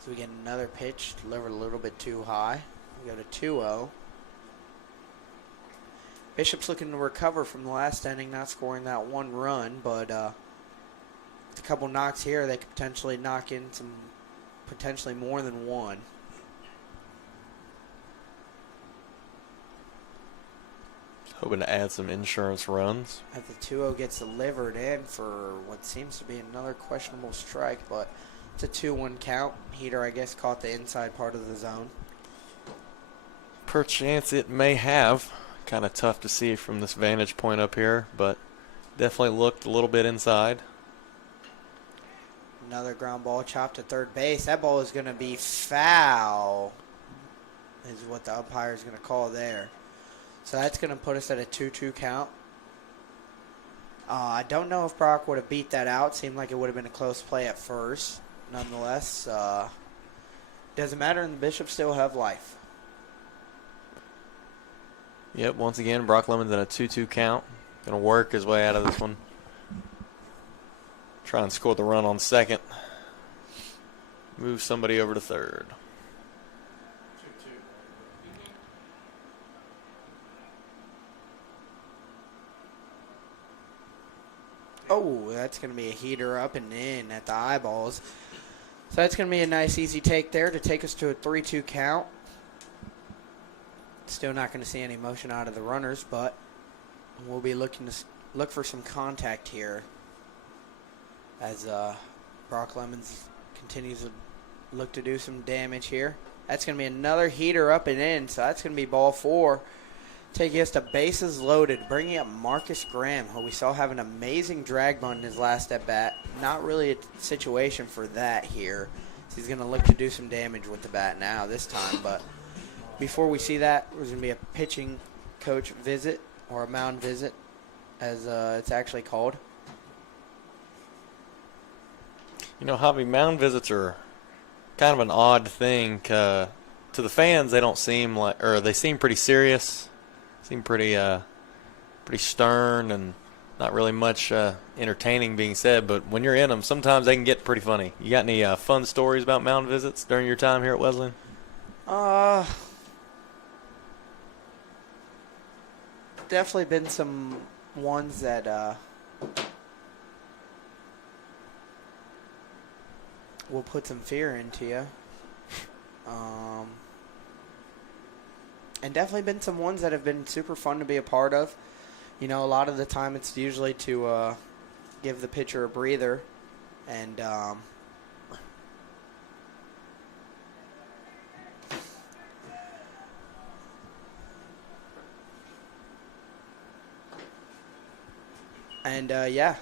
So we get another pitch delivered a little bit too high. We go to 2-0. Bishop's looking to recover from the last inning, not scoring that one run, but with a couple knocks here, they could potentially knock in some, potentially more than one. Hoping to add some insurance runs. As the 2-0 gets delivered in for what seems to be another questionable strike, but it's a 2-1 count. Heater, I guess, caught the inside part of the zone. Perchance it may have. Kind of tough to see from this vantage point up here, but definitely looked a little bit inside. Another ground ball chopped to third base. That ball is going to be foul, is what the umpire is going to call there. So that's going to put us at a 2-2 count. I don't know if Brock would have beat that out. Seemed like it would have been a close play at first. Nonetheless, doesn't matter, and the Bishops still have life. Yep, once again, Brock Lemon's in a 2-2 count. Going to work his way out of this one. Try and score the run on second. Move somebody over to third. 2-2. Oh, that's going to be a heater up and in at the eyeballs. So that's going to be a nice, easy take there to take us to a 3-2 count. Still not going to see any motion out of the runners, but we'll be looking to look for some contact here as Brock Lemons continues to look to do some damage here. That's going to be another heater up and in, so that's going to be ball 4. Taking us to bases loaded, bringing up Marcus Graham, who we saw have an amazing drag bunt in his last at-bat. Not really a situation for that here. So he's going to look to do some damage with the bat now this time, but before we see that, there's going to be a pitching coach visit, or a mound visit, as it's actually called. You know, Javi, mound visits are kind of an odd thing. To the fans, they don't seem like, or they seem pretty serious, seem pretty stern, and not really much entertaining being said. But when you're in them, sometimes they can get pretty funny. You got any fun stories about mound visits during your time here at Wesleyan? Definitely been some ones that will put some fear into you. And definitely been some ones that have been super fun to be a part of. You know, a lot of the time it's usually to give the pitcher a breather. And yeah,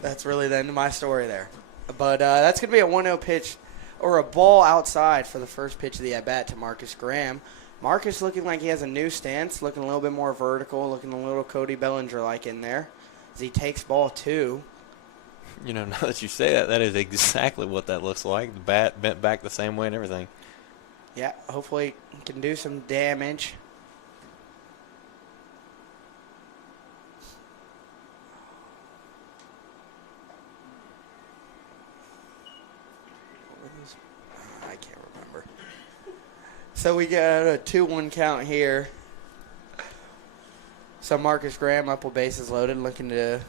that's really the end of my story there. But that's going to be a 1-0 pitch, or a ball outside for the first pitch of the at-bat to Marcus Graham. Marcus looking like he has a new stance, looking a little bit more vertical, looking a little Cody Bellinger-like in there as he takes ball 2. You know, now that you say that, that is exactly what that looks like. The bat bent back the same way and everything. Yeah, hopefully he can do some damage. I can't remember. So we got a 2-1 count here. So Marcus Graham up with bases loaded, looking to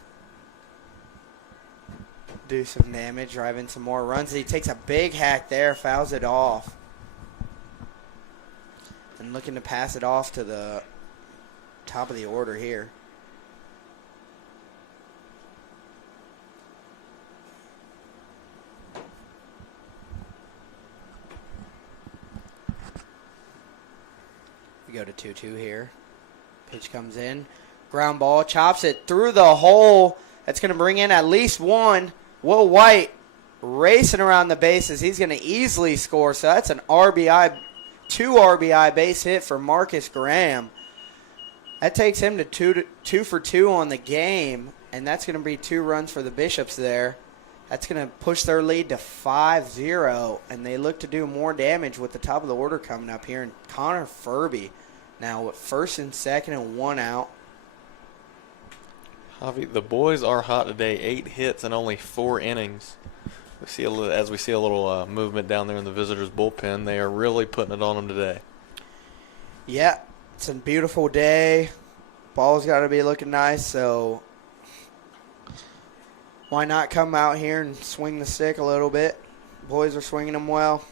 do some damage, drive in some more runs. He takes a big hack there, fouls it off. And looking to pass it off to the top of the order here. We go to 2-2 here. Pitch comes in. Ground ball, chops it through the hole. That's going to bring in at least one. Will White racing around the bases. He's going to easily score. So that's an RBI, 2 RBI base hit for Marcus Graham. That takes him to 2 for 2 on the game. And that's going to be 2 runs for the Bishops there. That's going to push their lead to 5-0. And they look to do more damage with the top of the order coming up here. And Connor Furby now with first and second and 1 out. Javi, the boys are hot today. 8 hits and only 4 innings. We see as we see a little movement down there in the visitors' bullpen. They are really putting it on them today. Yeah, it's a beautiful day. Ball's got to be looking nice, so why not come out here and swing the stick a little bit? Boys are swinging them well.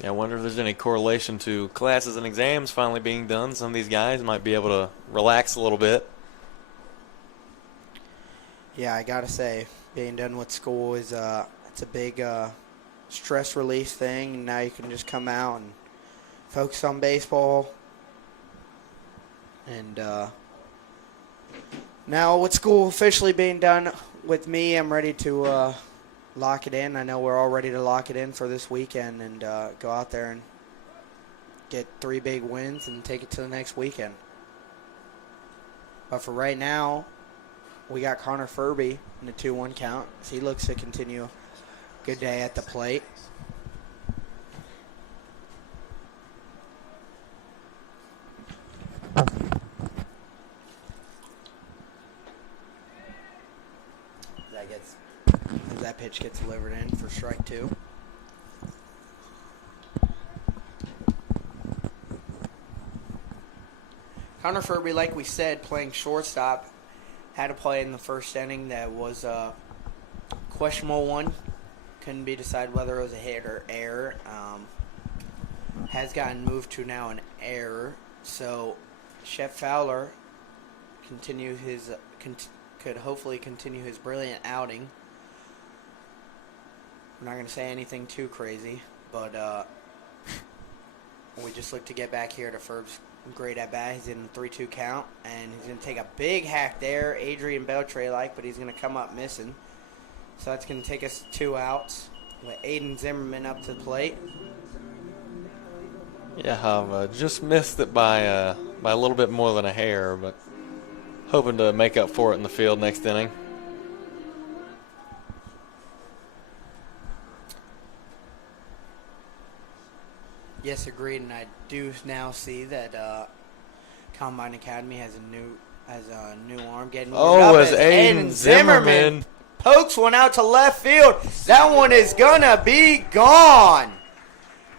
Yeah, I wonder if there's any correlation to classes and exams finally being done. Some of these guys might be able to relax a little bit. Yeah, I got to say, being done with school is it's a big stress relief thing. And now you can just come out and focus on baseball. And now with school officially being done with me, I'm ready to lock it in. I know we're all ready to lock it in for this weekend and go out there and get 3 big wins and take it to the next weekend. But for right now, we got Connor Furby in the 2-1 count. He looks to continue a good day at the plate. That pitch gets delivered in for strike 2. Connor Furby, like we said, playing shortstop, had to play in the first inning. That was a questionable one. Couldn't be decided whether it was a hit or error. Has gotten moved to now an error. So Chef Fowler could hopefully continue his brilliant outing. I'm not going to say anything too crazy, but we just look to get back here to Ferb's great at bat. He's in the 3-2 count, and he's going to take a big hack there, Adrian Beltre-like, but he's going to come up missing. So that's going to take us 2 outs with Aiden Zimmerman up to the plate. Yeah, I've just missed it by a little bit more than a hair, but hoping to make up for it in the field next inning. Yes, agreed, and I do now see that Combine Academy has a new arm getting warmed up. As Aiden Zimmerman pokes one out to left field. That one is gonna be gone.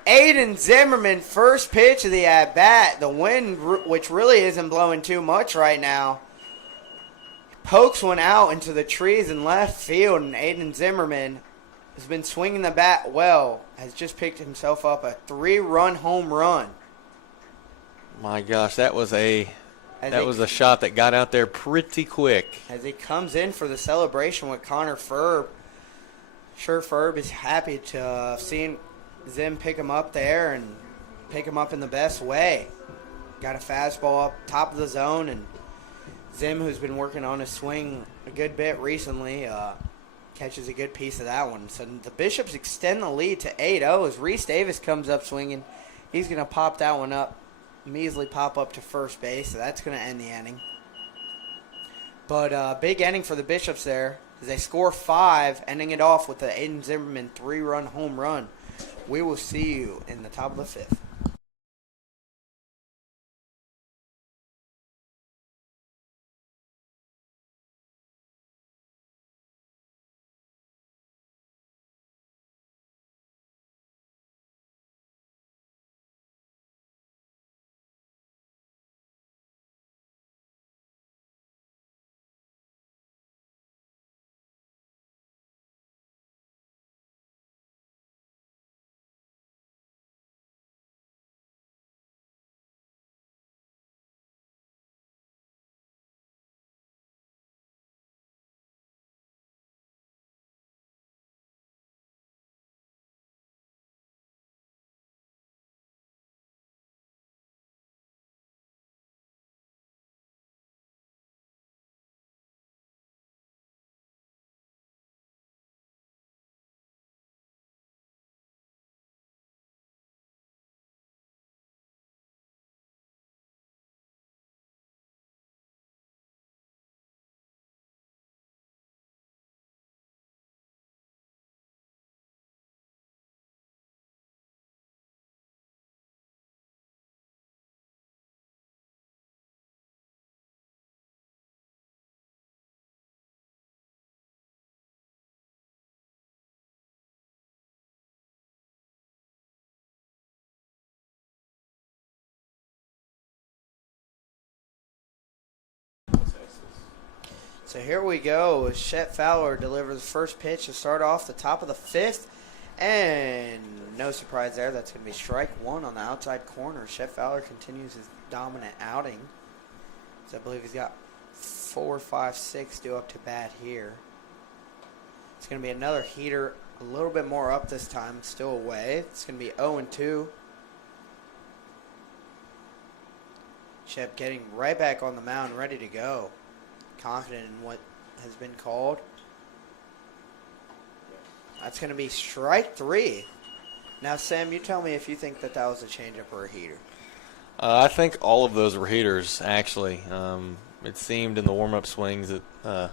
Aiden Zimmerman, first pitch of the at bat. The wind, which really isn't blowing too much right now, pokes one out into the trees in left field, and Aiden Zimmerman has been swinging the bat well, has just picked himself up a 3-run home run. My gosh, that was a shot that got out there pretty quick. As he comes in for the celebration with Connor Ferb. Sure, Ferb is happy to seeing Zim pick him up there and pick him up in the best way. Got a fastball up top of the zone, and Zim, who's been working on his swing a good bit recently, catches a good piece of that one. So the Bishops extend the lead to 8-0 as Reese Davis comes up swinging. He's going to pop that one up, measly pop up to first base, so that's going to end the inning. But big inning for the Bishops there as they score 5, ending it off with the Aiden Zimmerman 3-run home run. We will see you in the top of the 5th. So here we go. Shep Fowler delivers the first pitch to start off the top of the fifth. And no surprise there. That's going to be strike one on the outside corner. Shep Fowler continues his dominant outing. So I believe he's got 4, 5, 6 due up to bat here. It's going to be another heater, a little bit more up this time, still away. It's going to be 0-2. Shep getting right back on the mound, ready to go. Confident in what has been called. That's going to be strike 3. Now, Sam, you tell me if you think that was a changeup or a heater. I think all of those were heaters, actually. It seemed in the warm-up swings that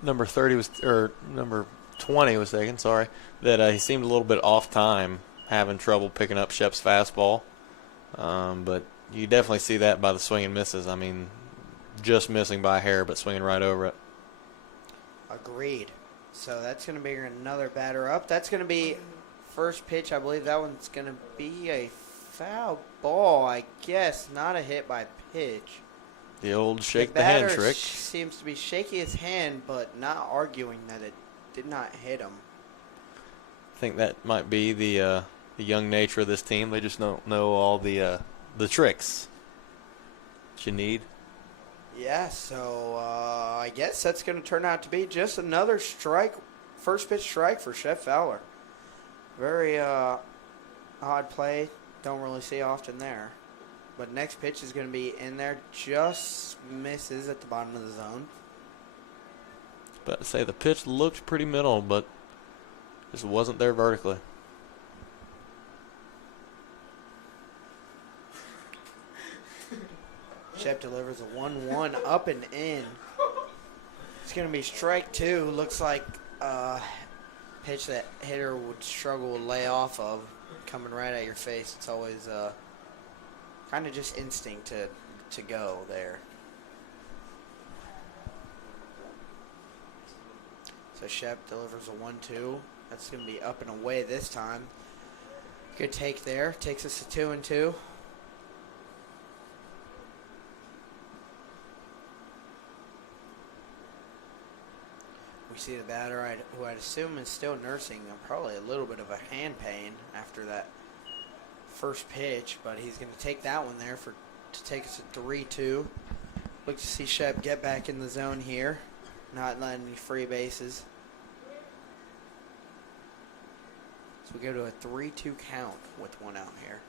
number 30 was, or number 20 was taken, sorry, that he seemed a little bit off time, having trouble picking up Shep's fastball. But you definitely see that by the swing and misses. I mean, just missing by a hair, but swinging right over it. Agreed. So that's going to be another batter up. That's going to be first pitch. I believe that one's going to be a foul ball, I guess. Not a hit by pitch. The old shake the hand trick. Seems to be shaking his hand, but not arguing that it did not hit him. I think that might be the young nature of this team. They just don't know all the tricks that you need. Yeah, so I guess that's going to turn out to be just another strike, first pitch strike for Shep Fowler. Very odd play. Don't really see often there. But next pitch is going to be in there. Just misses at the bottom of the zone. About to say the pitch looked pretty middle, but just wasn't there vertically. Shep delivers a 1-1 up and in. It's going to be strike 2. Looks like a pitch that hitter would struggle to lay off of. Coming right at your face. It's always kind of just instinct to go there. So Shep delivers a 1-2. That's going to be up and away this time. Good take there. Takes us to 2-2. We see the batter, who I'd assume is still nursing probably a little bit of a hand pain after that first pitch, but he's going to take that one there to take us to 3-2. Look to see Shep get back in the zone here, not letting any free bases. So we go to a 3-2 count with one out here.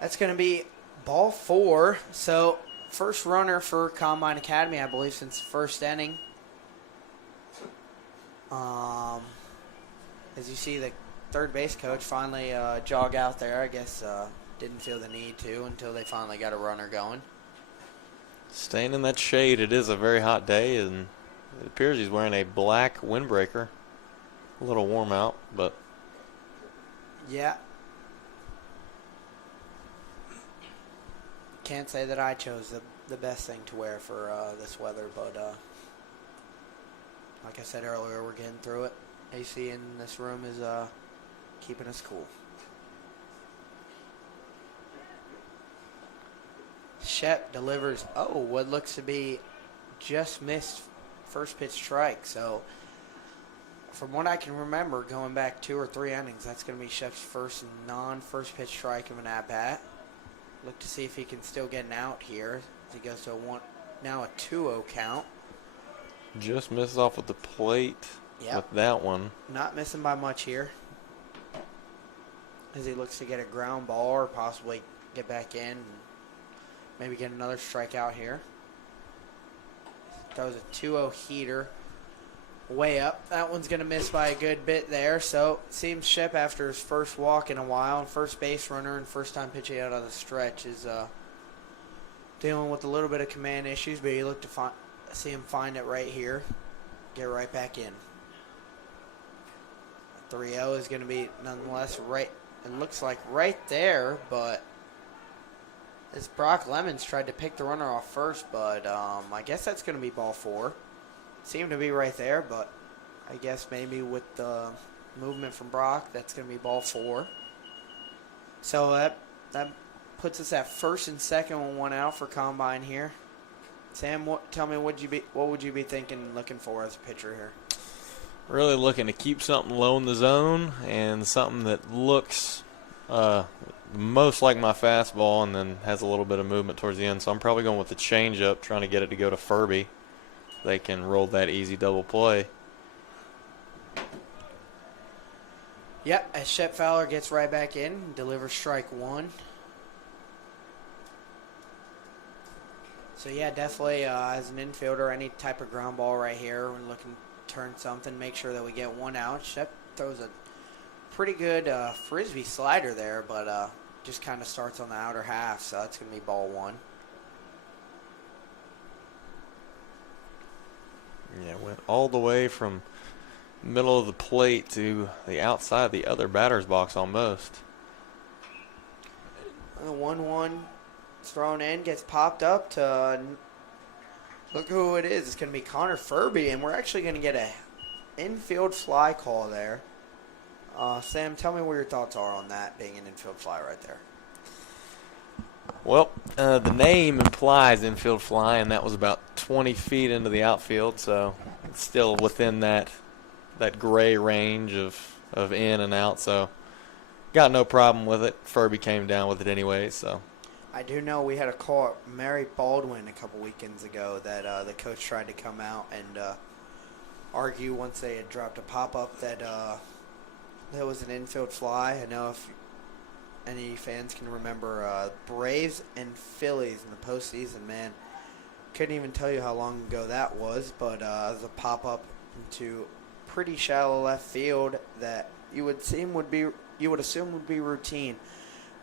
That's going to be ball 4. So first runner for Combine Academy, I believe, since the first inning. As you see, the third base coach finally jog out there. I guess didn't feel the need to until they finally got a runner going. Staying in that shade. It is a very hot day, and it appears he's wearing a black windbreaker. A little warm out, but yeah. Can't say that I chose the best thing to wear for this weather, but like I said earlier, we're getting through it. AC in this room is keeping us cool. Shep delivers, what looks to be just missed first pitch strike. So from what I can remember, going back 2 or 3 innings, that's going to be Shep's first non-first pitch strike of an at-bat. Look to see if he can still get an out here as he goes to now a 2-0 count. just misses off with the plate with that one. Not missing by much here as he looks to get a ground ball or possibly get back in and maybe get another strikeout here. That was a 2-0 heater. Way up. That one's going to miss by a good bit there. So it seems Shep, after his first walk in a while, and first base runner and first time pitching out on the stretch, is dealing with a little bit of command issues, but you look to see him find it right here. Get right back in. 3-0 is going to be nonetheless right. It looks like right there, but as Brock Lemons tried to pick the runner off first, but I guess that's going to be ball 4. Seemed to be right there, but I guess maybe with the movement from Brock, that's going to be ball 4. So that puts us at first and second with one out for combine here. Sam, tell me what would you be thinking, looking for as a pitcher here? Really looking to keep something low in the zone and something that looks most like my fastball and then has a little bit of movement towards the end. So I'm probably going with the changeup, trying to get it to go to Furby. They can roll that easy double play. Yep, as Shep Fowler gets right back in, delivers strike one. So, yeah, definitely as an infielder, any type of ground ball right here, we're looking to turn something, make sure that we get one out. Shep throws a pretty good frisbee slider there, but just kind of starts on the outer half, so that's going to be ball one. Yeah, went all the way from middle of the plate to the outside of the other batter's box almost. The 1-1 is thrown in, gets popped up to look who it is. It's going to be Connor Furby, and we're actually going to get a infield fly call there. Sam, tell me what your thoughts are on that being an infield fly right there. Well, the name implies infield fly, and that was about 20 feet into the outfield, so it's still within that gray range of in and out. So got no problem with it. Furby came down with it anyway. So I do know we had a call at Mary Baldwin a couple weekends ago that the coach tried to come out and argue once they had dropped a pop-up that that was an infield fly. I know if any fans can remember Braves and Phillies in the postseason, man. Couldn't even tell you how long ago that was, but as a pop-up into pretty shallow left field that you would assume would be routine,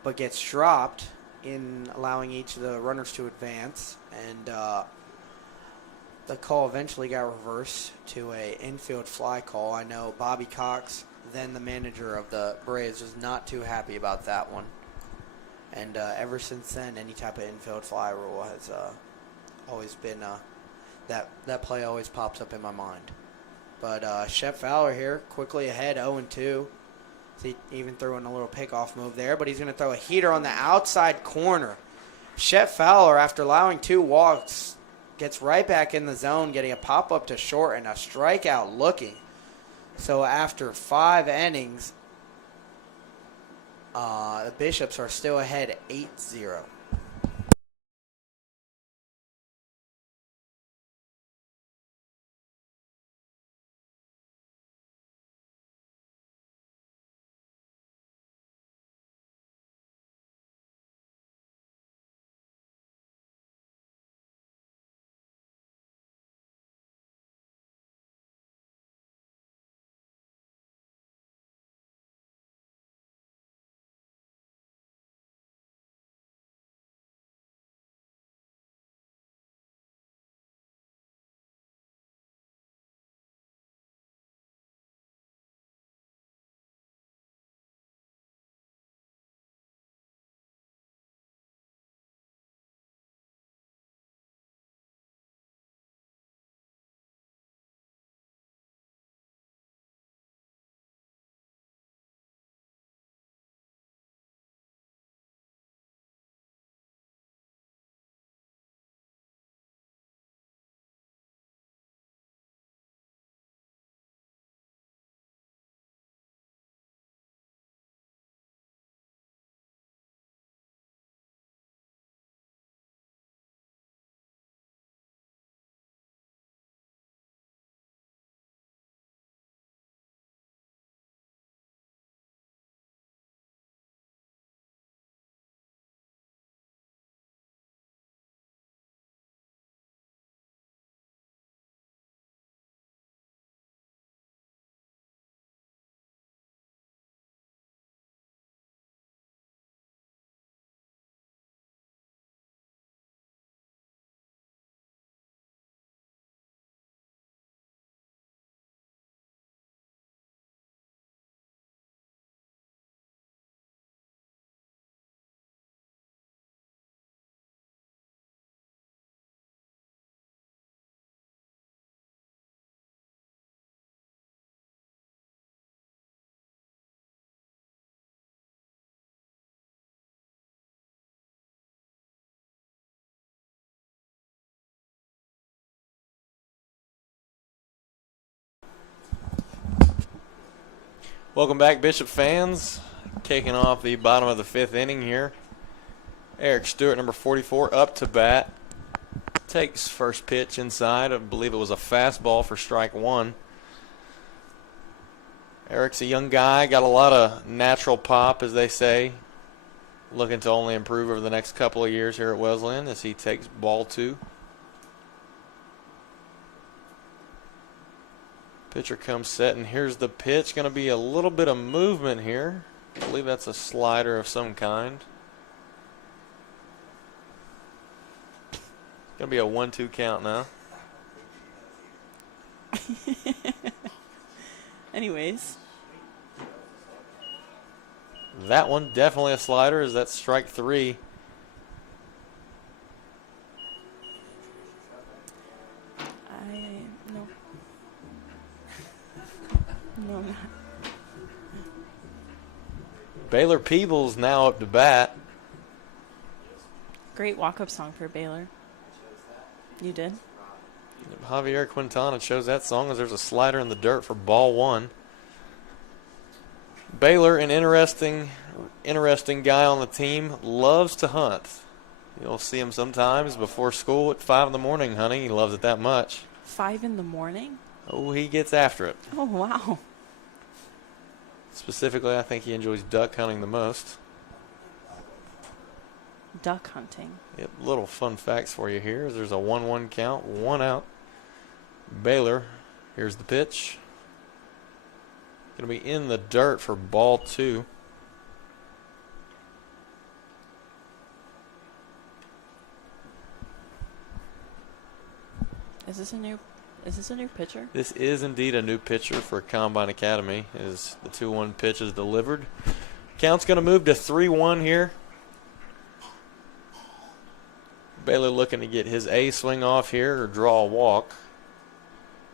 but gets dropped in allowing each of the runners to advance, and the call eventually got reversed to a infield fly call. I know Bobby Cox, then the manager of the Braves, was not too happy about that one, and ever since then, any type of infield fly rule has always been that play always pops up in my mind. But Shep Fowler here, quickly ahead, 0-2. He even threw in a little pickoff move there, but he's going to throw a heater on the outside corner. Shep Fowler, after allowing 2 walks, gets right back in the zone, getting a pop-up to short and a strikeout looking. So after 5 innings, the Bishops are still ahead 8-0. Welcome back, Bishop fans. Kicking off the bottom of the 5th inning here. Eric Stewart, number 44, up to bat. Takes first pitch inside. I believe it was a fastball for strike 1. Eric's a young guy, got a lot of natural pop, as they say. Looking to only improve over the next couple of years here at Wesleyan as he takes ball 2. Pitcher comes set, and here's the pitch. Going to be a little bit of movement here. I believe that's a slider of some kind. Going to be a 1-2 count now. Anyways. That one definitely a slider, as that's strike 3. No. No, not. Baylor Peebles now up to bat. Great walk-up song for Baylor. You did? Javier Quintana chose that song as there's a slider in the dirt for ball 1. Baylor, an interesting guy on the team, loves to hunt. You'll see him sometimes before school at 5 in the morning hunting. He loves it that much. 5 in the morning? Oh, he gets after it. Oh, wow. Specifically, I think he enjoys duck hunting the most. Duck hunting. Yep, little fun facts for you here. There's a 1-1 count, 1 out. Baylor, here's the pitch. Going to be in the dirt for ball 2. Is this a new pitcher? This is indeed a new pitcher for Combine Academy, as the 2-1 pitch is delivered. Count's going to move to 3-1 here. Baylor looking to get his A swing off here or draw a walk.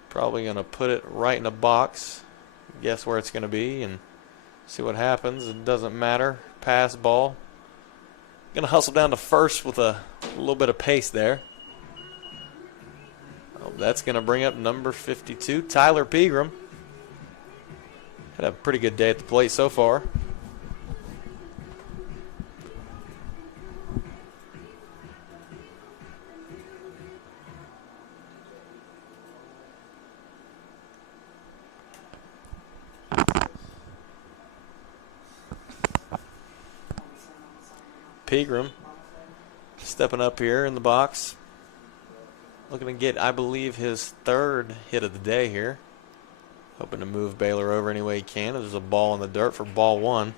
Probably going to put it right in a box. Guess where it's going to be and see what happens. It doesn't matter. Pass ball. Going to hustle down to first with a little bit of pace there. Oh, that's going to bring up number 52, Tyler Pegram. Had a pretty good day at the plate so far. Pegram stepping up here in the box. Looking to get, I believe, his 3rd hit of the day here. Hoping to move Baylor over any way he can. There's a ball in the dirt for ball 1.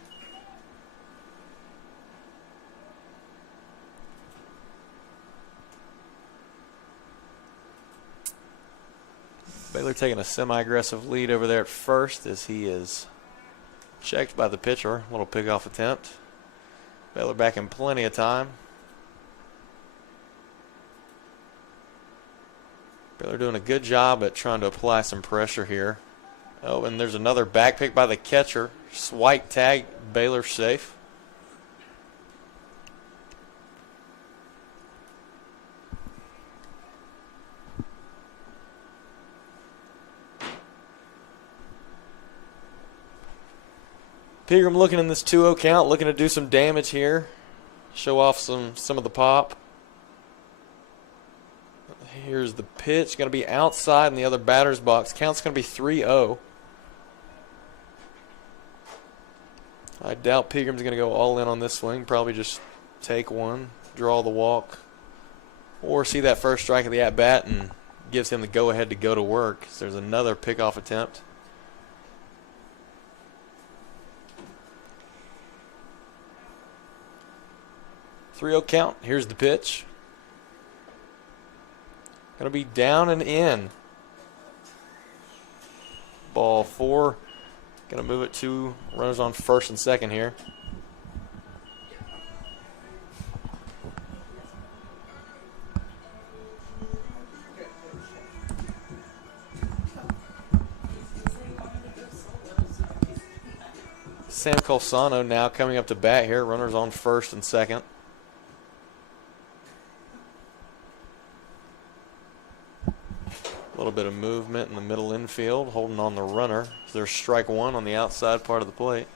Baylor taking a semi-aggressive lead over there at first as he is checked by the pitcher. Little pick-off attempt. Baylor back in plenty of time. Baylor doing a good job at trying to apply some pressure here. Oh, and there's another back pick by the catcher. Swipe tag, Baylor safe. Pegram looking in this 2-0 count, looking to do some damage here. Show off some of the pop. Here's the pitch. Going to be outside in the other batter's box. Count's going to be 3-0. I doubt Pegram's going to go all in on this swing. Probably just take one, draw the walk, or see that first strike of the at-bat and gives him the go-ahead to go to work. So there's another pickoff attempt. 3-0 count. Here's the pitch. Going to be down and in. Ball 4. Going to move it to runners on first and second here. Sam Colsano now coming up to bat here. Runners on first and second. A little little bit of movement in the middle infield, holding on the runner. So there's strike one on the outside part of the plate.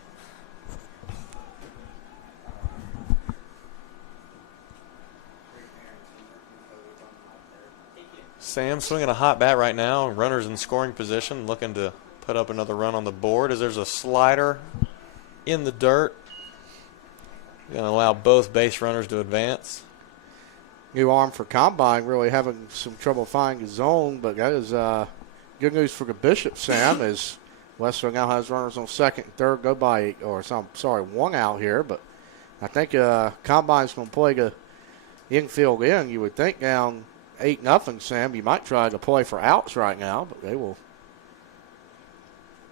Sam swinging a hot bat right now. Runners in scoring position, looking to put up another run on the board as there's a slider in the dirt. Going to allow both base runners to advance. New arm for Combine, really having some trouble finding his zone, but that is good news for the Bishop, Sam, as Wesleyan now has runners on second and third, go by, one out here, but I think Combine's going to play the infield in. You would think down 8-0, Sam, you might try to play for outs right now, but they will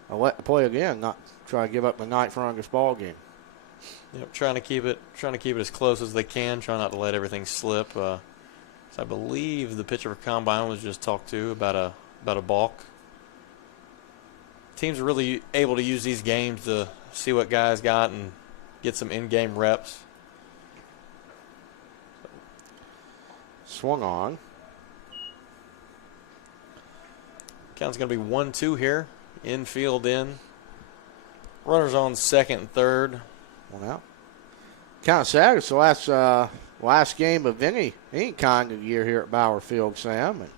let the play again, not try to give up the ninth run of this ball game. Yep, trying to keep it as close as they can. Try not to let everything slip. So I believe the pitcher for Combine was just talked to about a balk. Teams are really able to use these games to see what guys got and get some in-game reps. Swung on. Count's going to be 1-2 here. Infield in. Runners on second and third. One out. Kind of sad. It's the last game of any kind of year here at Bauer Field, Sam. And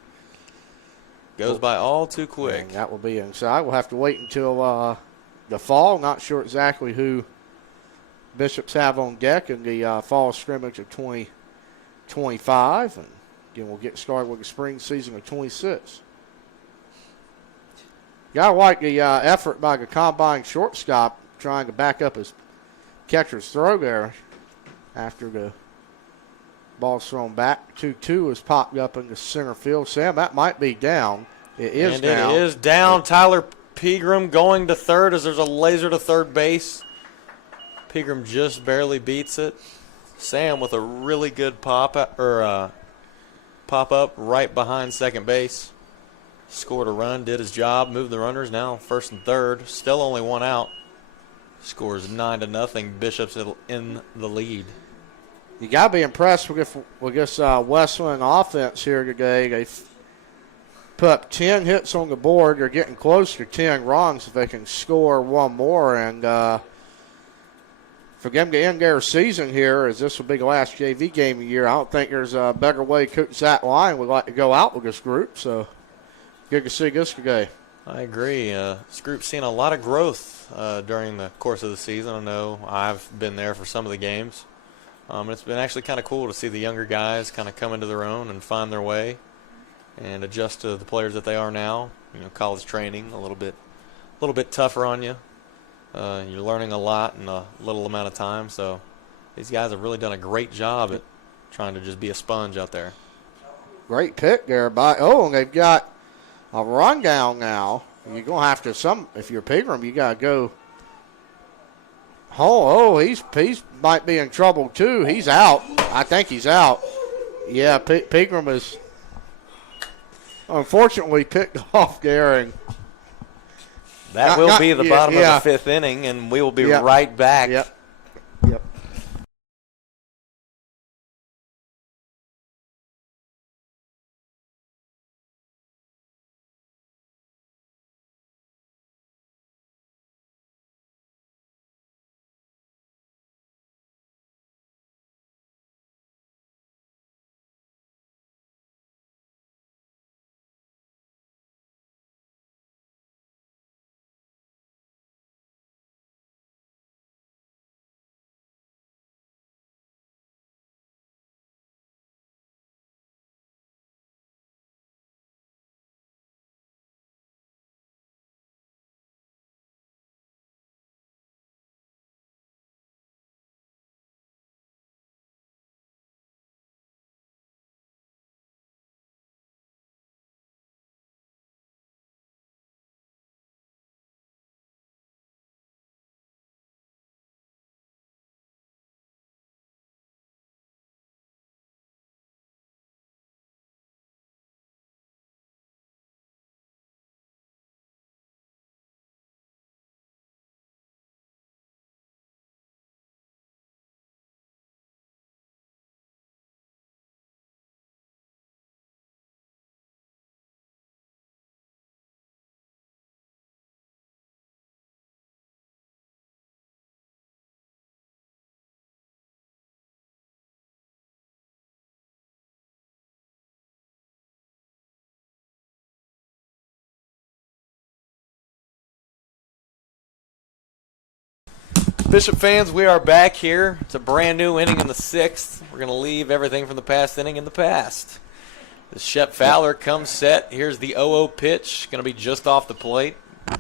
goes by all too quick. And that will be inside. We'll have to wait until the fall. Not sure exactly who Bishops have on deck in the fall scrimmage of 2025. And again, we'll get started with the spring season of 26. Got to like the effort by the Combine shortstop trying to back up his catcher's throw there after the ball's thrown back. 2-2 is popped up in the center field. Sam, that might be down. It is down. It is down. Tyler Pegram going to third as there's a laser to third base. Pegram just barely beats it. Sam with a really good pop up right behind second base. Scored a run, did his job, moved the runners. Now first and third, still only one out. Scores 9-0. Bishops in the lead. You got to be impressed with this Wesleyan offense here today. They put up 10 hits on the board. They're getting close to 10 runs if they can score one more. And for them to end their season here, as this will be the last JV game of the year, I don't think there's a better way Coach Zach Lyon would like to go out with this group. So good to see this today. I agree. This group's seen a lot of growth during the course of the season. I know I've been there for some of the games. It's been actually kind of cool to see the younger guys kind of come into their own and find their way and adjust to the players that they are now. You know, college training a little bit tougher on you. You're learning a lot in a little amount of time. So these guys have really done a great job at trying to just be a sponge out there. Great pick there and they've got a rundown now. You're going to have to, if you're Pegram, you got to go. He's might be in trouble too. He's out. I think he's out. Yeah, Pegram is unfortunately picked off there. And that will be the bottom of the fifth inning, and we will be right back. Yep. Bishop fans, we are back here. It's a brand new inning in the 6th. We're going to leave everything from the past inning in the past. The Shep Fowler comes set. Here's the 0-0 pitch. Going to be just off the plate.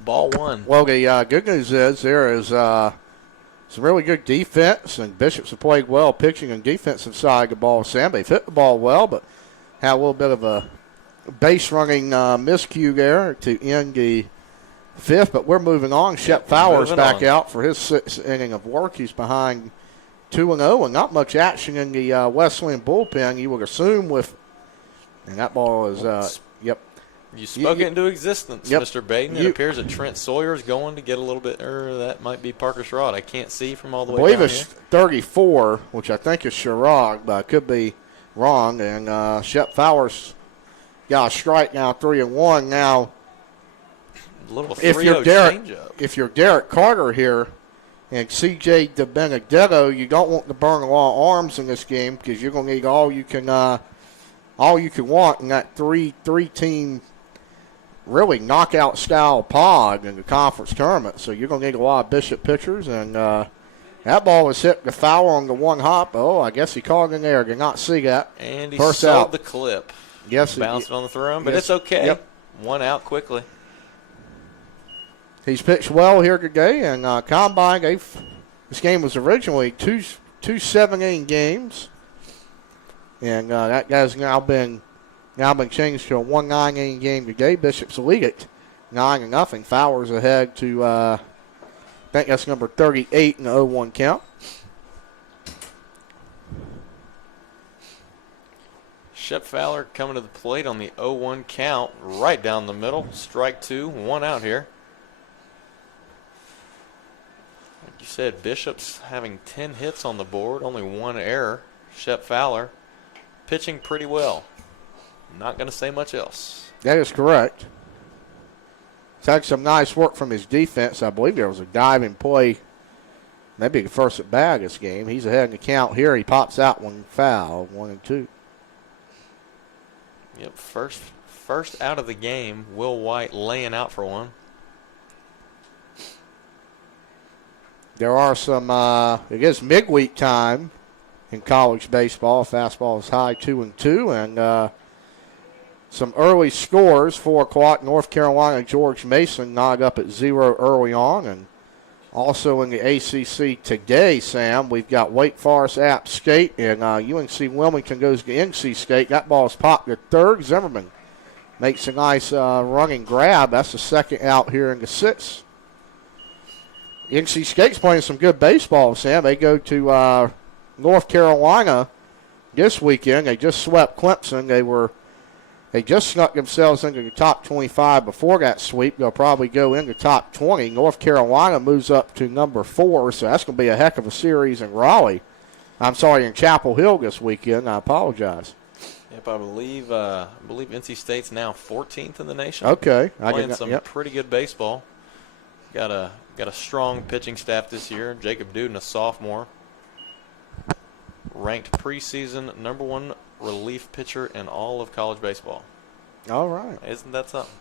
Ball 1. Well, the good news is there is some really good defense, and Bishops have played well pitching and defensive side of the ball. Sam, they've hit the ball well, but had a little bit of a base-running miscue there to end the 5th, but we're moving on. Shep Fowler's back out for his 6th inning of work. He's behind 2-0, and not much action in the Wesleyan bullpen, you would assume, and that ball is, yep. You spoke it into existence, yep. Mr. Baden. It appears that Trent Sawyer is going to get a little bit, that might be Parker Sherrod. I can't see from all the way down here. I believe it's 34, which I think is Sherrod, but I could be wrong. And Shep Fowler's got a strike now, 3-1. Now, a little if you're Derek Carter here and C.J. DiBenedetto, you don't want to burn a lot of arms in this game because you're going to need all you can want in that three-team really knockout style pod in the conference tournament. So you're going to need a lot of Bishop pitchers, and that ball was hit the foul on the one hop. Oh, I guess he called in there. Did not see that. And he First sold out. The clip. Yes, bounced on the throw, but yes, it's okay. Yep. 1 out quickly. He's pitched well here today, and Combine this game was originally two 7-inning games, and that guy's now been changed to a 1 9-inning game today. Bishop's lead it 9-0. Fowler's ahead to I think that's number 38 in the 0-1 count. Shep Fowler coming to the plate on the 0-1 count, right down the middle. Strike 2, 1 out here. Like you said, Bishop's having 10 hits on the board, only 1 error. Shep Fowler pitching pretty well. Not going to say much else. That is correct. He's had some nice work from his defense. I believe there was a diving play, maybe the first at bat this game. He's ahead in the count here. He pops out one foul, 1-2. Yep, first out of the game. Will White laying out for 1. There are some, it is midweek time in college baseball. Fastball is high, 2-2, and some early scores. 4 o'clock, North Carolina, George Mason knocked up at 0 early on. And also in the ACC today, Sam, we've got Wake Forest App State, and UNC Wilmington goes to NC State. That ball is popped to third. Zimmerman makes a nice running grab. That's the second out here in the 6th. NC State's playing some good baseball, Sam. They go to North Carolina this weekend. They just swept Clemson. They just snuck themselves into the top 25 before that sweep. They'll probably go into top 20. North Carolina moves up to number 4, so that's going to be a heck of a series in Raleigh. I'm sorry, in Chapel Hill this weekend. I apologize. Yep, I believe NC State's now 14th in the nation. Okay. Playing some pretty good baseball. Got a strong pitching staff this year. Jacob Duden, a sophomore, ranked preseason #1 relief pitcher in all of college baseball. All right. Isn't that something?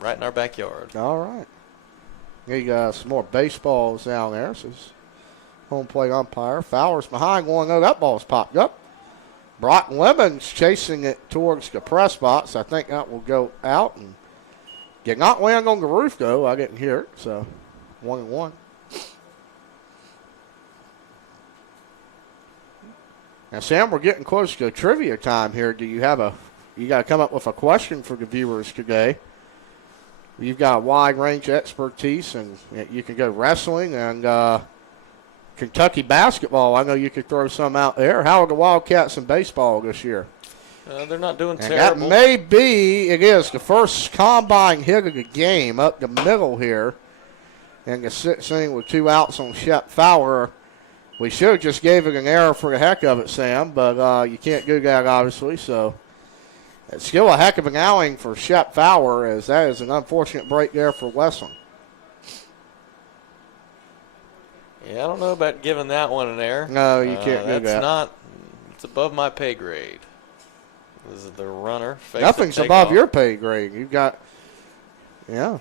Right in our backyard. All right. You got some more baseballs down there. This is home plate umpire. Fowler's behind 1-0. That ball's popped up. Brock Lemon's chasing it towards the press box. I think that will go out and did not land on the roof, though. I didn't hear it, so 1-1. Now, Sam, we're getting close to trivia time here. You got to come up with a question for the viewers today. You've got a wide range of expertise, and you can go wrestling and Kentucky basketball. I know you could throw some out there. How are the Wildcats in baseball this year? They're not doing And terrible. that may be, it is, the first combine hit of the game up the middle here. And the 6th inning with 2 outs on Shep Fowler. We should have just gave it an error for the heck of it, Sam, but you can't do that, obviously. So it's still a heck of an outing for Shep Fowler, as that is an unfortunate break there for Wesleyan. Yeah, I don't know about giving that one an error. No, you can't do that. That's not. It's above my pay grade. This is the runner. Nothing's above your pay grade. You've got, yeah.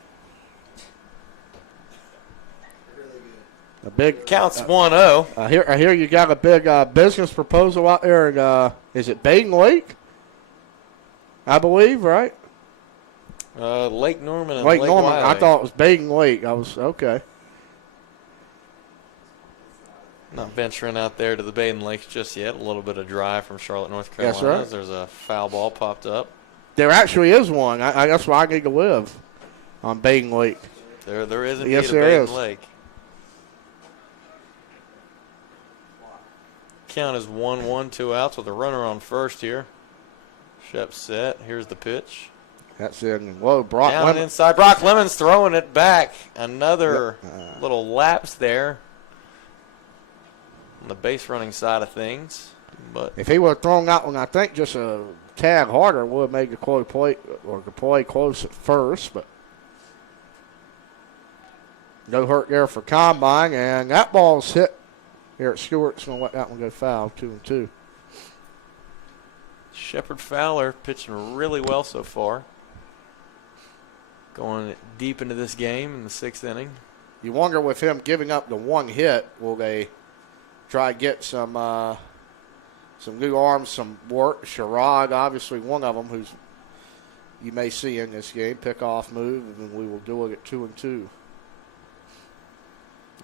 A big Counts 1-0. I hear you got a big business proposal out there. And is it Baden Lake? I believe, right? Lake Norman and Lake Lake Norman. Wiley. I thought it was Baden Lake. I was okay. Not venturing out there to the Baden Lakes just yet. A little bit of drive from Charlotte, North Carolina. Yes, sir. As there's a foul ball popped up. There actually is one. That's where I need to live, on Baden Lake. There is indeed Yes, a there Baden is. Lake. Count is 1-1, 2 outs with a runner on first here. Shep set. Here's the pitch. That's in. Whoa, Brock Down Lemon. inside. Brock Lemon's throwing it back. Another little lapse there on the base running side of things. But If he would have thrown that one, I think just a tad harder, would have made the play close at first. But no hurt there for Combine, and that ball's hit here at Stewart's going to let that one go foul, 2-2. Shepard Fowler pitching really well so far. Going deep into this game in the 6th inning. You wonder with him giving up the one hit, will they try to get some new arms, some work? Sherrod, obviously one of them, who's you may see in this game, pick off move, and we will do it at 2-2.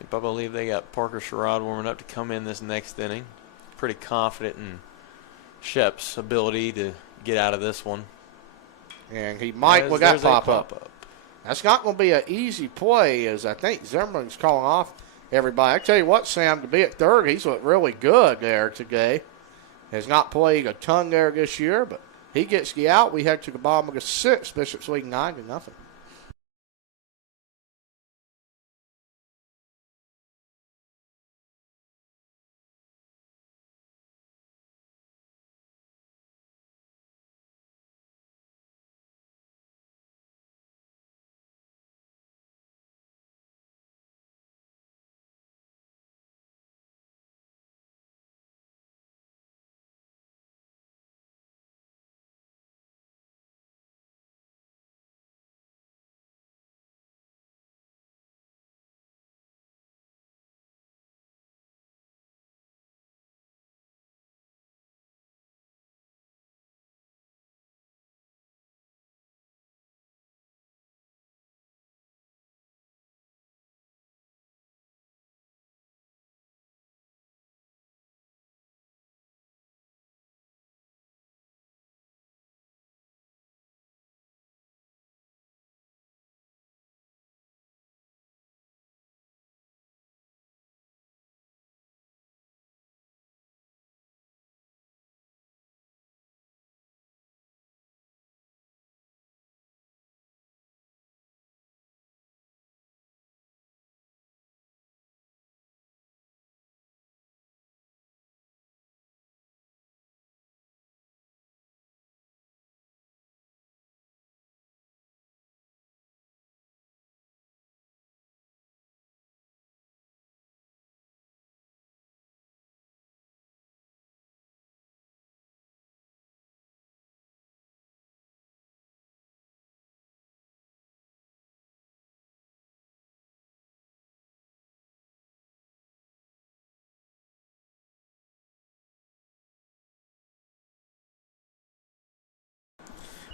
I believe they got Parker Sherrod warming up to come in this next inning. Pretty confident in Shep's ability to get out of this one. And he might with that There's a pop up. That's not going to be an easy play, as I think Zimmerman's calling off everybody. I tell you what, Sam, to be at third, he's looked really good there today. Has not played a ton there this year, but he gets the out. We head to the bottom of the 6th. Bishop's leading 9-0.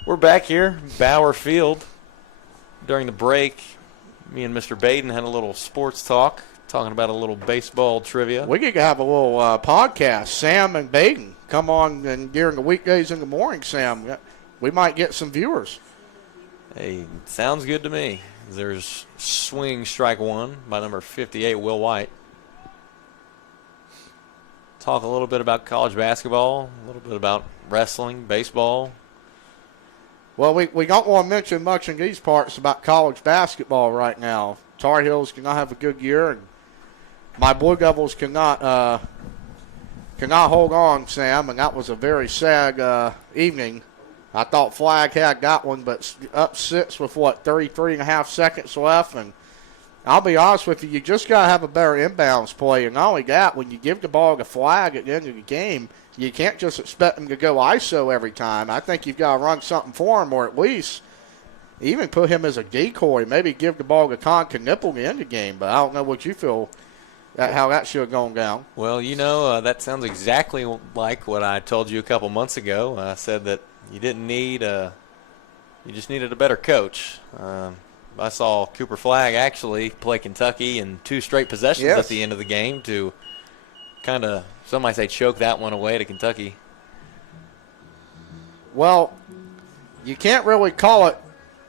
We're back here, Bauer Field. During the break, me and Mr. Baden had a little sports talk, talking about a little baseball trivia. We could have a little podcast. Sam and Baden come on and during the weekdays in the morning, Sam. We might get some viewers. Hey, sounds good to me. There's swing strike one by number 58, Will White. Talk a little bit about college basketball, a little bit about wrestling, baseball. Well, we don't want to mention much in these parts about college basketball right now. Tar Heels cannot have a good year, and my Blue Devils cannot hold on, Sam, and that was a very sad evening. I thought Flag had got one, but up 6 with, 33 and a half seconds left, and I'll be honest with you, you just got to have a better inbounds play, and not only that, when you give the ball to Flag at the end of the game, you can't just expect him to go ISO every time. I think you've got to run something for him, or at least even put him as a decoy. Maybe give the ball to Con Knipple to end the game. But I don't know what you feel how that should have gone down. Well, that sounds exactly like what I told you a couple months ago. I said that you didn't need you just needed a better coach. I saw Cooper Flagg actually play Kentucky in 2 straight possessions at the end of the game to kind of, some might say, choke that one away to Kentucky. Well, you can't really call it,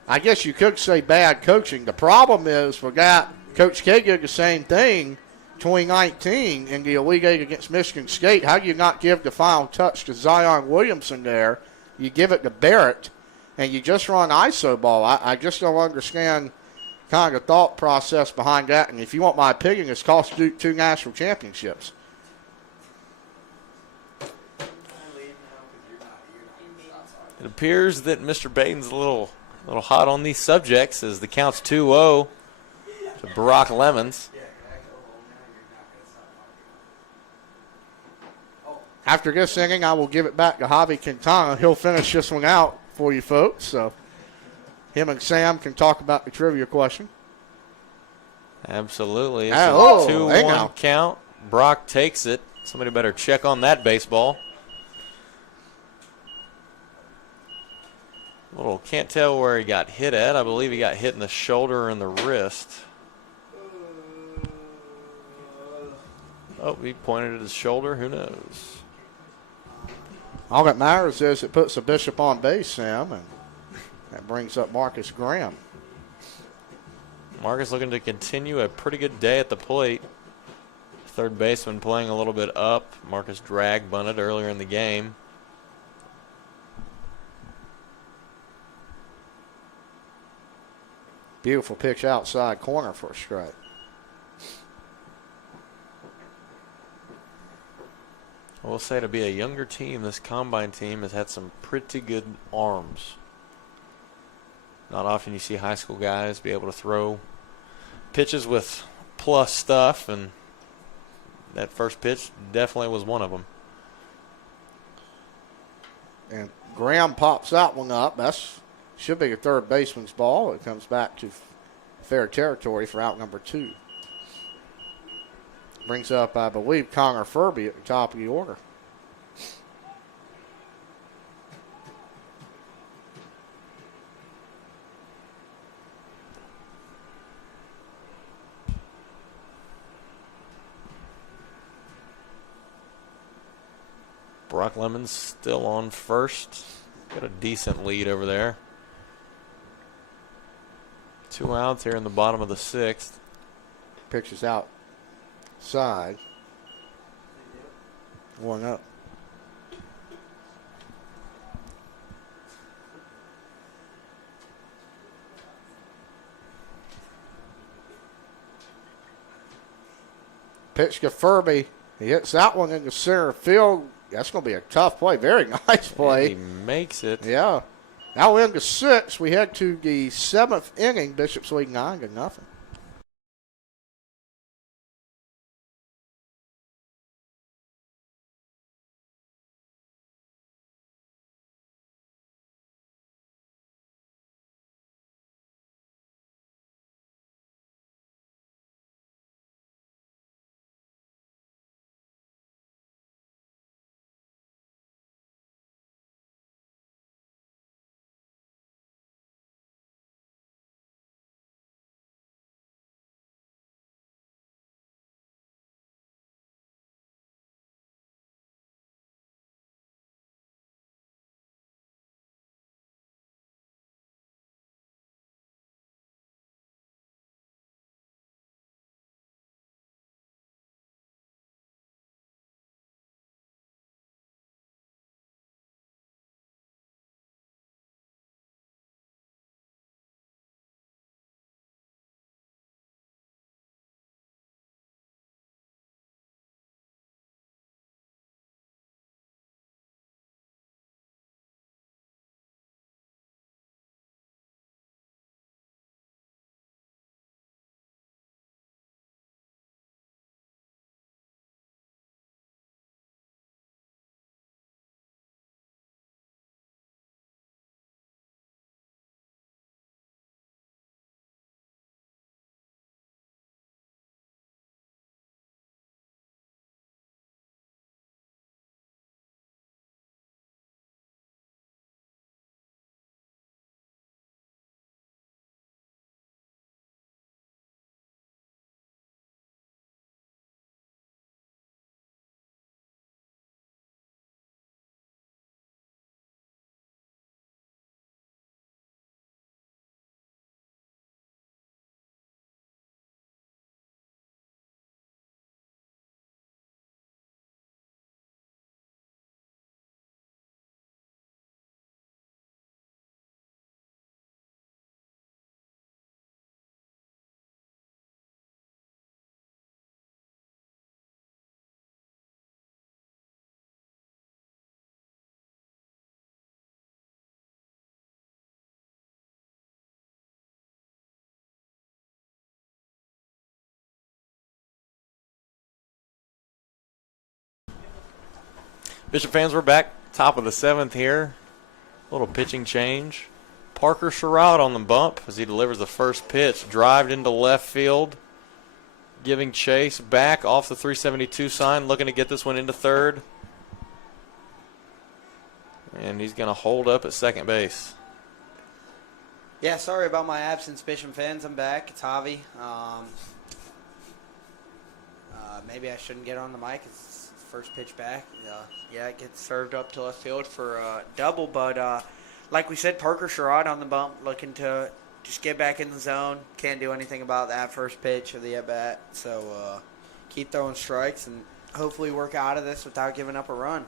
I guess you could say bad coaching. The problem is we got Coach K did the same thing 2019 in the Elite Eight against Michigan State. How do you not give the final touch to Zion Williamson there? You give it to Barrett, and you just run ISO ball. I just don't understand kind of the thought process behind that. And if you want my opinion, it's cost Duke 2 national championships. It appears that Mr. Baden's a little hot on these subjects as the count's 2-0 to Barack Lemons. After this inning, I will give it back to Javi Quintana. He'll finish this one out for you folks. So him and Sam can talk about the trivia question. Absolutely. It's Hey, a now. 2-1 count. Brock takes it. Somebody better check on that baseball. Can't tell where he got hit at. I believe he got hit in the shoulder and the wrist. Oh, he pointed at his shoulder. Who knows? All that matters is it puts the Bishop on base, Sam, and that brings up Marcus Graham. Marcus looking to continue a pretty good day at the plate. Third baseman playing a little bit up. Marcus drag bunted earlier in the game. Beautiful pitch outside corner for a strike. I will say, to be a younger team, this Combine team has had some pretty good arms. Not often you see high school guys be able to throw pitches with plus stuff, and that first pitch definitely was one of them. And Graham pops that one up. That's should be a third baseman's ball. It comes back to fair territory for out number 2. Brings up, I believe, Connor Furby at the top of the order. Brock Lemons still on first. Got a decent lead over there. 2 outs here in the bottom of the 6th. Pitches outside. 1 up. Pitch to Furby. He hits that one in the center field. That's going to be a tough play. Very nice play. He makes it. Yeah. Now we're into 6. We head to the 7th inning. Bishop's leading 9-0. Bishop fans, we're back. Top of the 7th here. Little pitching change. Parker Sherrod on the bump as he delivers the first pitch. Drived into left field. Giving chase back off the 372 sign. Looking to get this one into third. And he's going to hold up at second base. Yeah, sorry about my absence, Bishop fans. I'm back. It's Javi. Maybe I shouldn't get on the mic. It's first pitch back. Yeah, it gets served up to left field for a double. But like we said, Parker Sherrod on the bump, looking to just get back in the zone. Can't do anything about that first pitch of the at-bat. So keep throwing strikes and hopefully work out of this without giving up a run.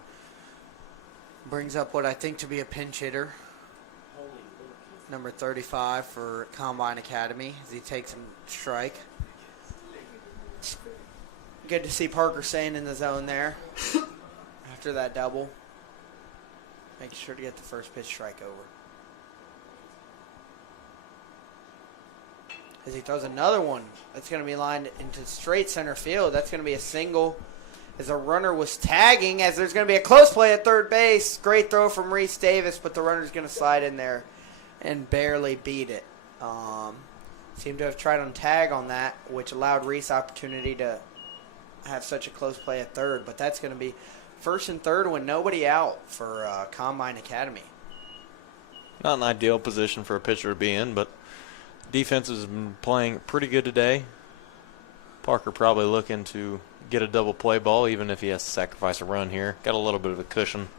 Brings up what I think to be a pinch hitter, number 35 for Combine Academy, as he takes a strike. Good to see Parker staying in the zone there after that double. Making sure to get the first pitch strike over. As he throws another one, that's going to be lined into straight center field. That's going to be a single as a runner was tagging, as there's going to be a close play at third base. Great throw from Reese Davis, but the runner's going to slide in there and barely beat it. Seemed to have tried on tag on that, which allowed Reese opportunity to have such a close play at third. But that's going to be first and third with nobody out for Combine Academy. Not an ideal position for a pitcher to be in, but defense has been playing pretty good today. Parker probably looking to get a double play ball, even if he has to sacrifice a run here. Got a little bit of a cushion.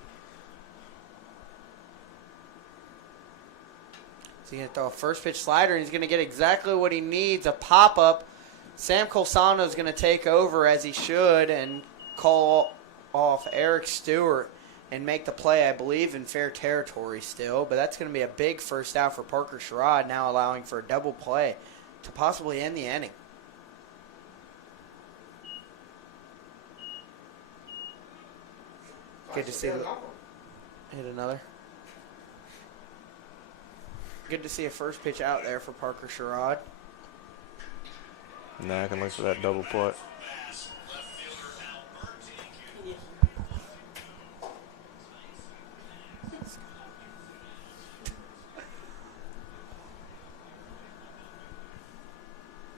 So he's going to throw a first pitch slider, and he's going to get exactly what he needs, a pop-up. Sam Colsano is going to take over, as he should, and call off Eric Stewart and make the play, I believe, in fair territory still. But that's going to be a big first out for Parker Sherrod, now allowing for a double play to possibly end the inning. Good to see hit another. Good to see a first pitch out there for Parker Sherrod. Now I can look for that double play.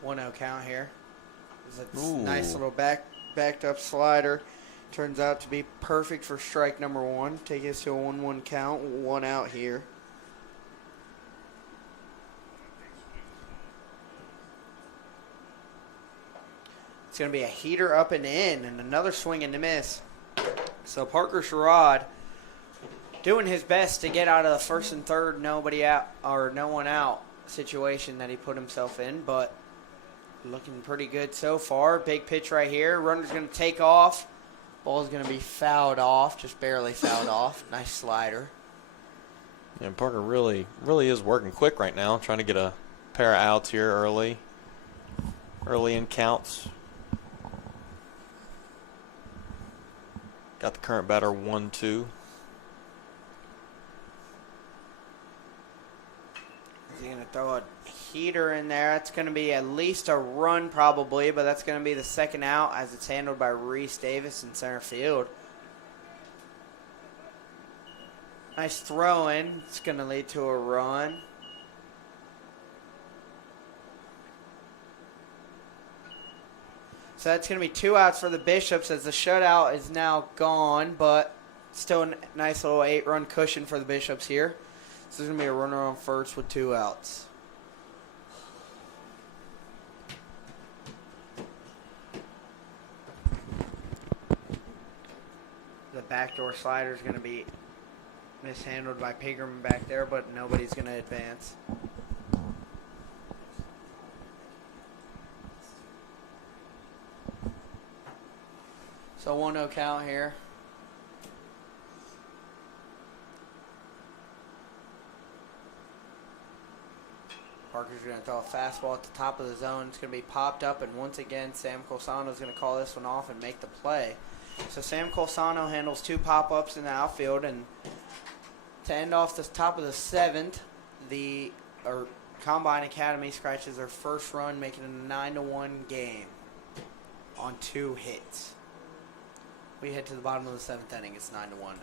One 0 count here. It's a Ooh. nice little backed up slider. Turns out to be perfect for strike number one. Taking us to a 1-1 count. One out here. It's going to be a heater up and in, and another swing and a miss. So Parker Sherrod doing his best to get out of the first and third nobody out or no one out situation that he put himself in, but looking pretty good so far. Big pitch right here. Runner's going to take off. Ball's going to be fouled off, just barely fouled off. Nice slider. Yeah, Parker really is working quick right now, trying to get a pair of outs here early in counts. Got the current batter 1-2. He's going to throw a heater in there. It's going to be at least a run probably, but that's going to be the second out as it's handled by Reese Davis in center field. Nice throw in. It's going to lead to a run. So that's going to be 2 outs for the Bishops as the shutout is now gone, but still a nice little 8-run cushion for the Bishops here. So there's going to be a runner on first with 2 outs. The backdoor slider is going to be mishandled by Pigerman back there, but nobody's going to advance. So 1-0 count here. Parker's going to throw a fastball at the top of the zone. It's going to be popped up, and once again, Sam Colsano is going to call this one off and make the play. So Sam Colsano handles 2 pop-ups in the outfield, and to end off the top of the 7th, the Combine Academy scratches their first run, making it a 9-1 game on 2 hits. We head to the bottom of the 7th inning. It's 9-1.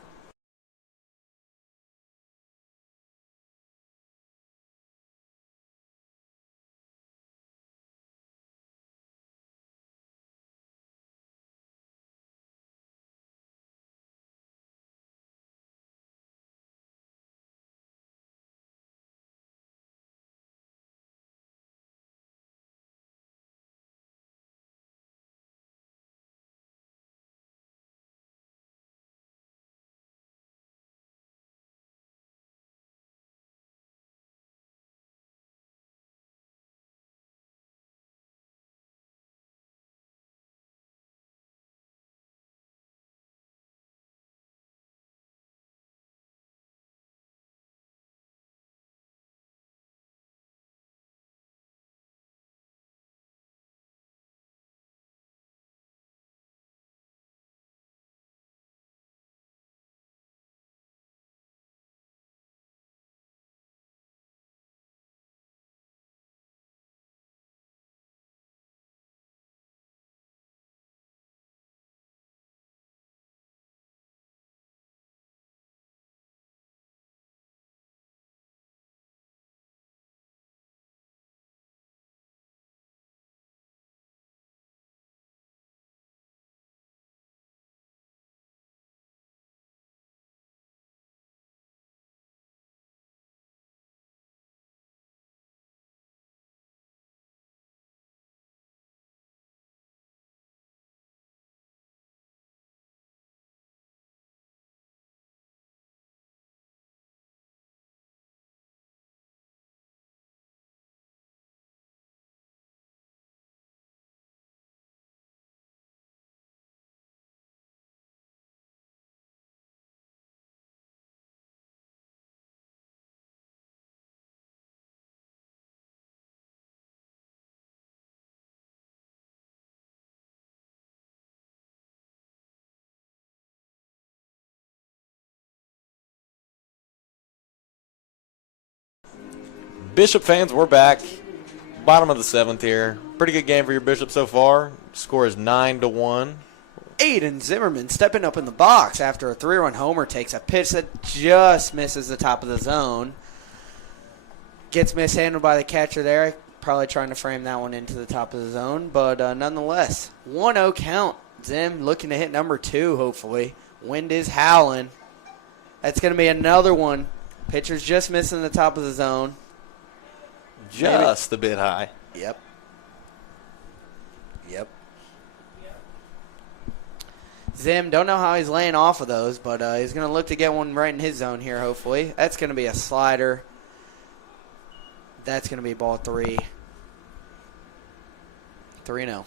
Bishop fans, we're back. Bottom of the 7th here. Pretty good game for your Bishop so far. Score is 9-1. Aiden Zimmerman stepping up in the box after a 3-run homer, takes a pitch that just misses the top of the zone. Gets mishandled by the catcher there. Probably trying to frame that one into the top of the zone. But nonetheless, 1-0 count. Zim looking to hit number 2, hopefully. Wind is howling. That's going to be another one. Pitcher's just missing the top of the zone. Just a bit high. Yep. Zim, don't know how he's laying off of those, but he's going to look to get one right in his zone here, hopefully. That's going to be a slider. That's going to be ball 3. 3-0.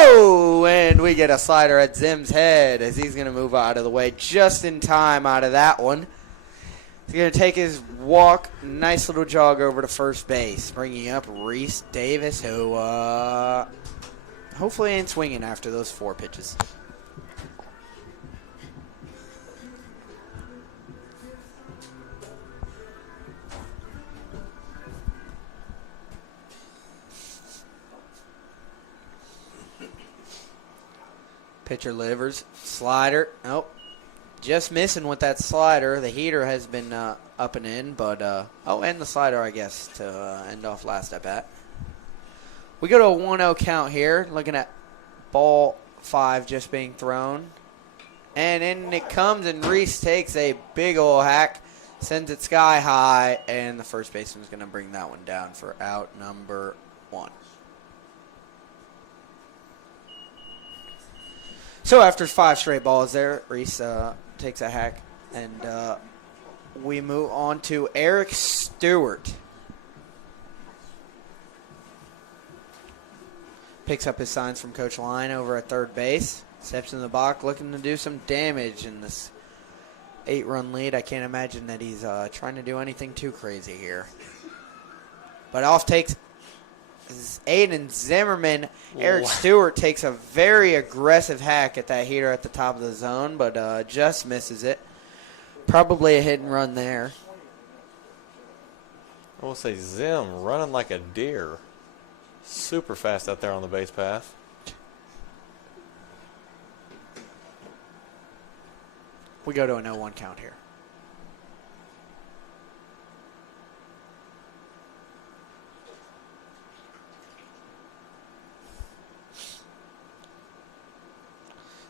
Oh, and we get a slider at Zim's head as he's going to move out of the way just in time out of that one. He's going to take his walk, nice little jog over to first base, bringing up Reese Davis, who hopefully ain't swinging after those 4 pitches. Pitcher delivers. Slider. Oh, just missing with that slider. The heater has been up and in, but and the slider, I guess, to end off last at bat. We go to a 1-0 count here, looking at ball 5 just being thrown. And in it comes, and Reese takes a big ol' hack, sends it sky high, and the first baseman's going to bring that one down for out number 1. So after 5 straight balls there, Reese takes a hack, and we move on to Eric Stewart. Picks up his signs from Coach Line over at third base. Steps in the box looking to do some damage in this 8-run lead. I can't imagine that he's trying to do anything too crazy here. But off takes Aiden Zimmerman. Eric Stewart takes a very aggressive hack at that heater at the top of the zone, but just misses it. Probably a hit and run there. I will say Zim running like a deer. Super fast out there on the base path. We go to an 0-1 count here.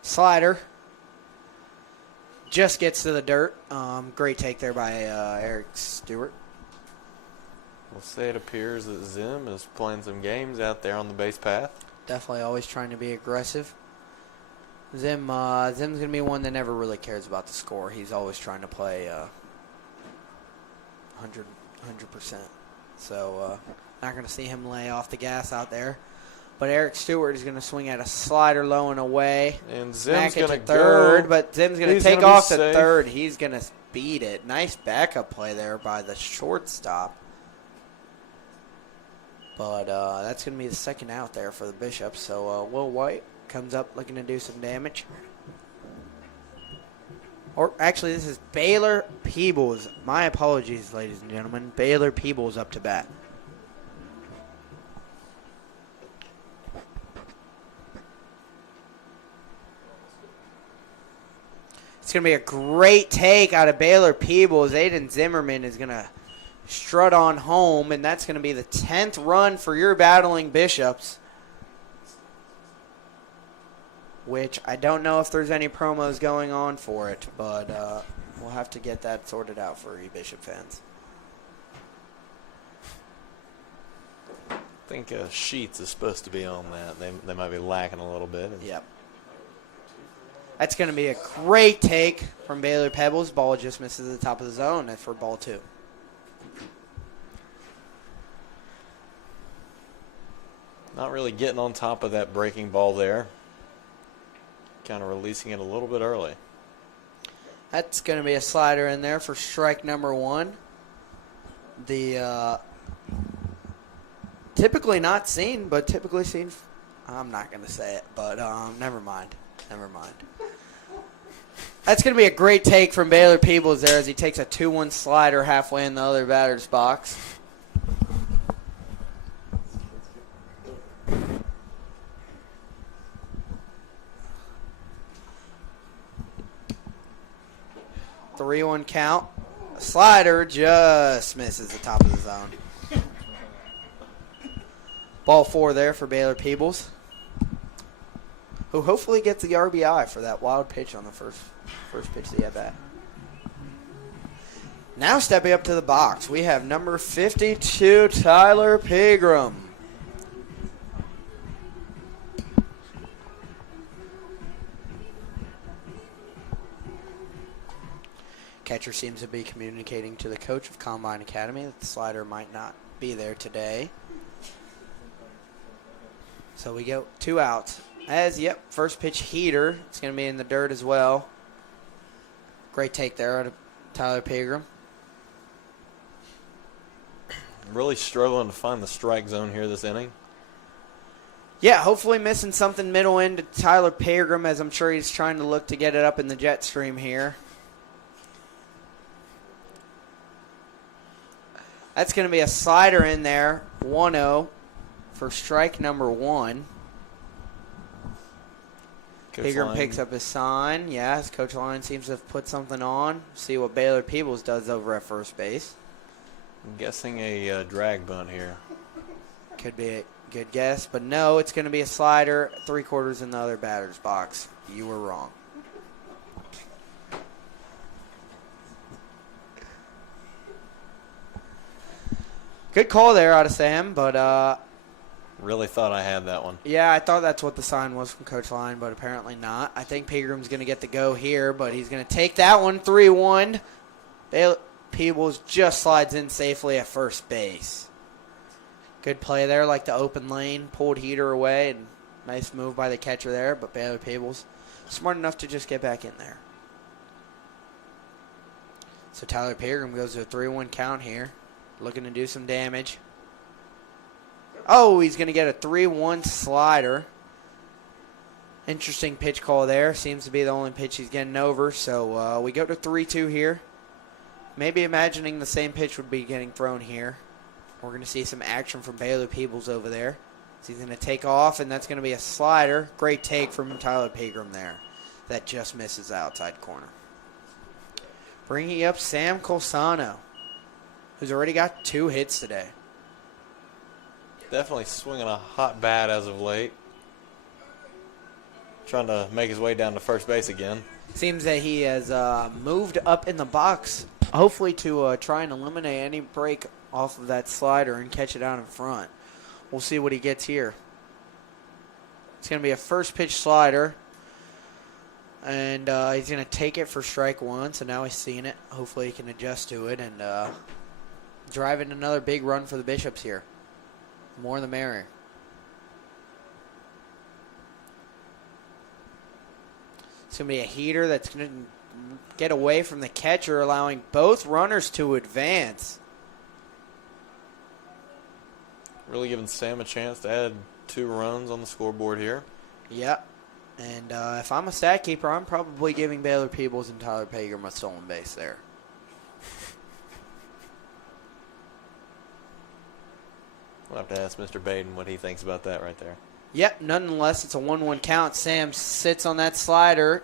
Slider. Just gets to the dirt. Great take there by Eric Stewart. We'll say it appears that Zim is playing some games out there on the base path. Definitely always trying to be aggressive. Zim's going to be one that never really cares about the score. He's always trying to play 100%. So not going to see him lay off the gas out there. But Eric Stewart is going to swing at a slider low and away. And Smack Zim's it going to to third, go. but Zim's going to He's take gonna be off to safe. third. He's going to beat it. Nice backup play there by the shortstop. But that's going to be the second out there for the Bishops. So Will White comes up looking to do some damage. Or actually, this is Baylor Peebles. My apologies, ladies and gentlemen. Baylor Peebles up to bat. It's going to be a great take out of Baylor Peebles. Aiden Zimmerman is going to strut on home, and that's going to be the 10th run for your battling Bishops. Which I don't know if there's any promos going on for it, but we'll have to get that sorted out for you Bishop fans. I think Sheets is supposed to be on that. They might be lacking a little bit. Yep. That's going to be a great take from Baylor Pebbles. Ball just misses the top of the zone for ball 2. Not really getting on top of that breaking ball there. Kind of releasing it a little bit early. That's going to be a slider in there for strike number 1. The typically not seen, but typically seen. I'm not going to say it, but never mind. Never mind. That's going to be a great take from Baylor Peebles there as he takes a 2-1 slider halfway in the other batter's box. The 3-1 count. Slider just misses the top of the zone. Ball 4 there for Baylor Peebles, who hopefully gets the RBI for that wild pitch on the first pitch of the at-bat. Now stepping up to the box, we have number 52, Tyler Pegram. Catcher seems to be communicating to the coach of Combine Academy that the slider might not be there today. So we go 2 outs. First pitch heater. It's going to be in the dirt as well. Great take there out of Tyler Pegram. Really struggling to find the strike zone here this inning. Yeah, hopefully missing something middle end to Tyler Pegram, as I'm sure he's trying to look to get it up in the jet stream here. That's going to be a slider in there, 1-0 for strike number 1. Coach Pegram Line picks up his sign. Yes, Coach Line seems to have put something on. See what Baylor Peebles does over at first base. I'm guessing a drag bunt here. Could be a good guess, but no, it's going to be a slider, 3/4 in the other batter's box. You were wrong. Good call there out of Sam, but Really thought I had that one. yeah, I thought that's what the sign was from Coach Line, but apparently not. I think Pegram's going to get the go here, but he's going to take that one, 3-1. Peebles just slides in safely at first base. Good play there, like the open lane, pulled heater away, and nice move by the catcher there, but Baylor Peebles smart enough to just get back in there. So Tyler Pegram goes to a 3-1 count here, looking to do some damage. Oh, he's going to get a 3-1 slider. Interesting pitch call there. Seems to be the only pitch he's getting over. So we go to 3-2 here. Maybe imagining the same pitch would be getting thrown here. We're going to see some action from Baylor Peebles over there. So he's going to take off, and that's going to be a slider. Great take from Tyler Pegram there. That just misses the outside corner. Bringing up Sam Colsano, who's already got 2 hits today. Definitely swinging a hot bat as of late. Trying to make his way down to first base again. Seems that he has moved up in the box, hopefully to try and eliminate any break off of that slider and catch it out in front. We'll see what he gets here. It's going to be a first pitch slider. And he's going to take it for strike 1, so now he's seeing it. Hopefully he can adjust to it and drive in another big run for the Bishops here. More the merrier. It's going to be a heater that's going to get away from the catcher, allowing both runners to advance. Really giving Sam a chance to add 2 runs on the scoreboard here. Yep. And if I'm a stat keeper, I'm probably giving Baylor Peebles and Tyler Pegram a stolen base there. We'll have to ask Mr. Baden what he thinks about that right there. Yep, nonetheless, it's a 1-1 count. Sam sits on that slider,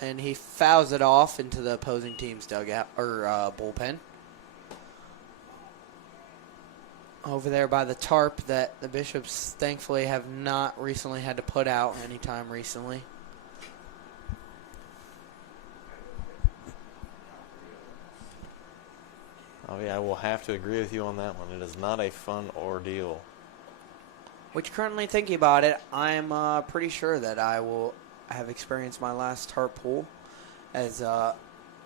and he fouls it off into the opposing team's dugout or bullpen. Over there by the tarp that the Bishops thankfully have not recently had to put out anytime recently. Oh, yeah, I will have to agree with you on that one. It is not a fun ordeal. Which, currently thinking about it, I'm pretty sure that I will have experienced my last tarp pull, as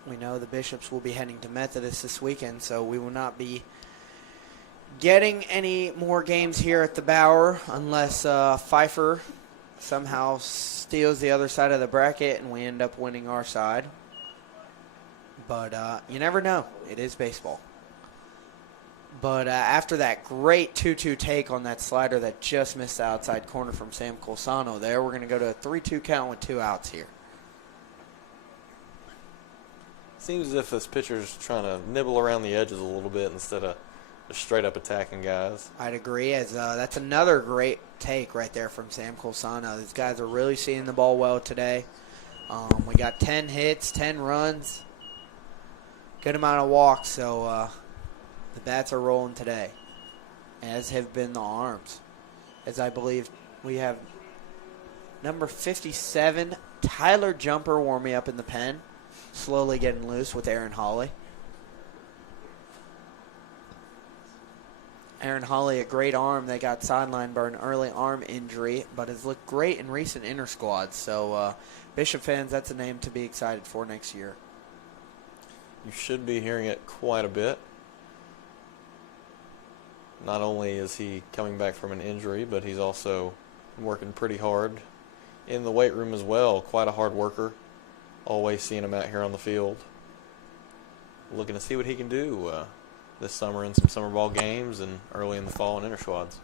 we know the Bishops will be heading to Methodist this weekend, so we will not be getting any more games here at the Bower unless Pfeiffer somehow steals the other side of the bracket and we end up winning our side. But you never know. It is baseball. But after that great 2-2 take on that slider that just missed the outside corner from Sam Colsano there, we're going to go to a 3-2 count with 2 outs here. Seems as if this pitcher's trying to nibble around the edges a little bit instead of just straight up attacking guys. I'd agree, as that's another great take right there from Sam Colsano. These guys are really seeing the ball well today. We got 10 hits, 10 runs, good amount of walks, so the bats are rolling today, as have been the arms. As I believe we have number 57, Tyler Jumper, warming up in the pen, slowly getting loose with Aaron Hawley. Aaron Hawley, a great arm that got sidelined by an early arm injury, but has looked great in recent inter-squads. So, Bishop fans, that's a name to be excited for next year. You should be hearing it quite a bit. Not only is he coming back from an injury, but he's also working pretty hard in the weight room as well. Quite a hard worker. Always seeing him out here on the field. Looking to see what he can do this summer in some summer ball games and early in the fall in inter-squads.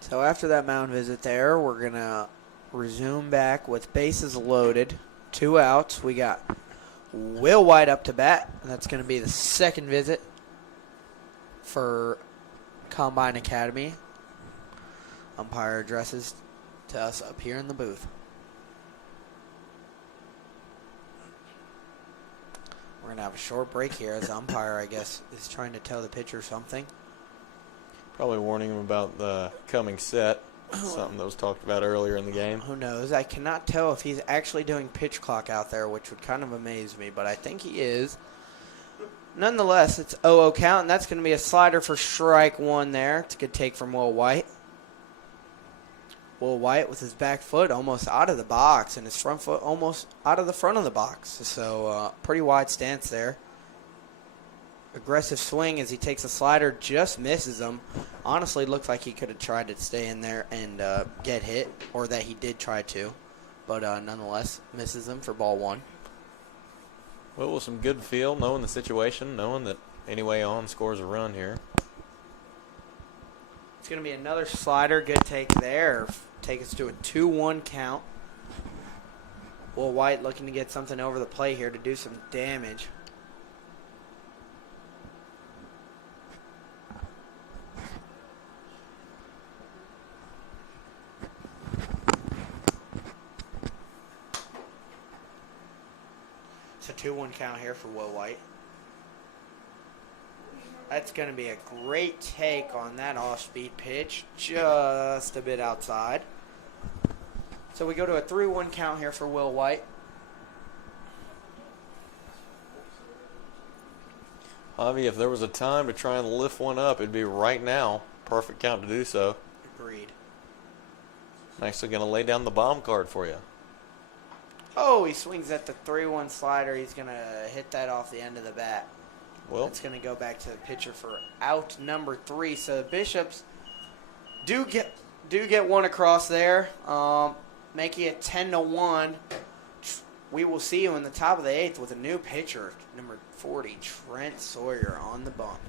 So after that mound visit there, we're going to resume back with bases loaded. 2 outs. We got Will White up to bat. And that's going to be the second visit for Combine Academy. Umpire addresses to us up here in the booth. We're going to have a short break here as the umpire, I guess, is trying to tell the pitcher something. Probably warning him about the coming set, something that was talked about earlier in the game. Who knows? I cannot tell if he's actually doing pitch clock out there, which would kind of amaze me, but I think he is. Nonetheless, it's 0-0 count, and that's going to be a slider for strike 1 there. It's a good take from Will White. Will White with his back foot almost out of the box and his front foot almost out of the front of the box. So pretty wide stance there. Aggressive swing as he takes a slider, just misses him. Honestly, looks like he could have tried to stay in there and get hit, or that he did try to. But nonetheless, misses him for ball 1. Well, with some good feel, knowing the situation, knowing that anyway on scores a run here. It's going to be another slider. Good take there. Take us to a 2-1 count. Will White looking to get something over the plate here to do some damage. It's a 2-1 count here for Will White. That's going to be a great take on that off-speed pitch, just a bit outside. So we go to a 3-1 count here for Will White. Javi, if there was a time to try and lift one up, it'd be right now. Perfect count to do so. Agreed. Actually going to lay down the bomb card for you. Oh, he swings at the 3-1 slider. He's going to hit that off the end of the bat. Well, It's going to go back to the pitcher for out number 3. So the Bishops do get one across there, making it 10-1. We will see you in the top of the 8th with a new pitcher, number 40, Trent Sawyer, on the bump.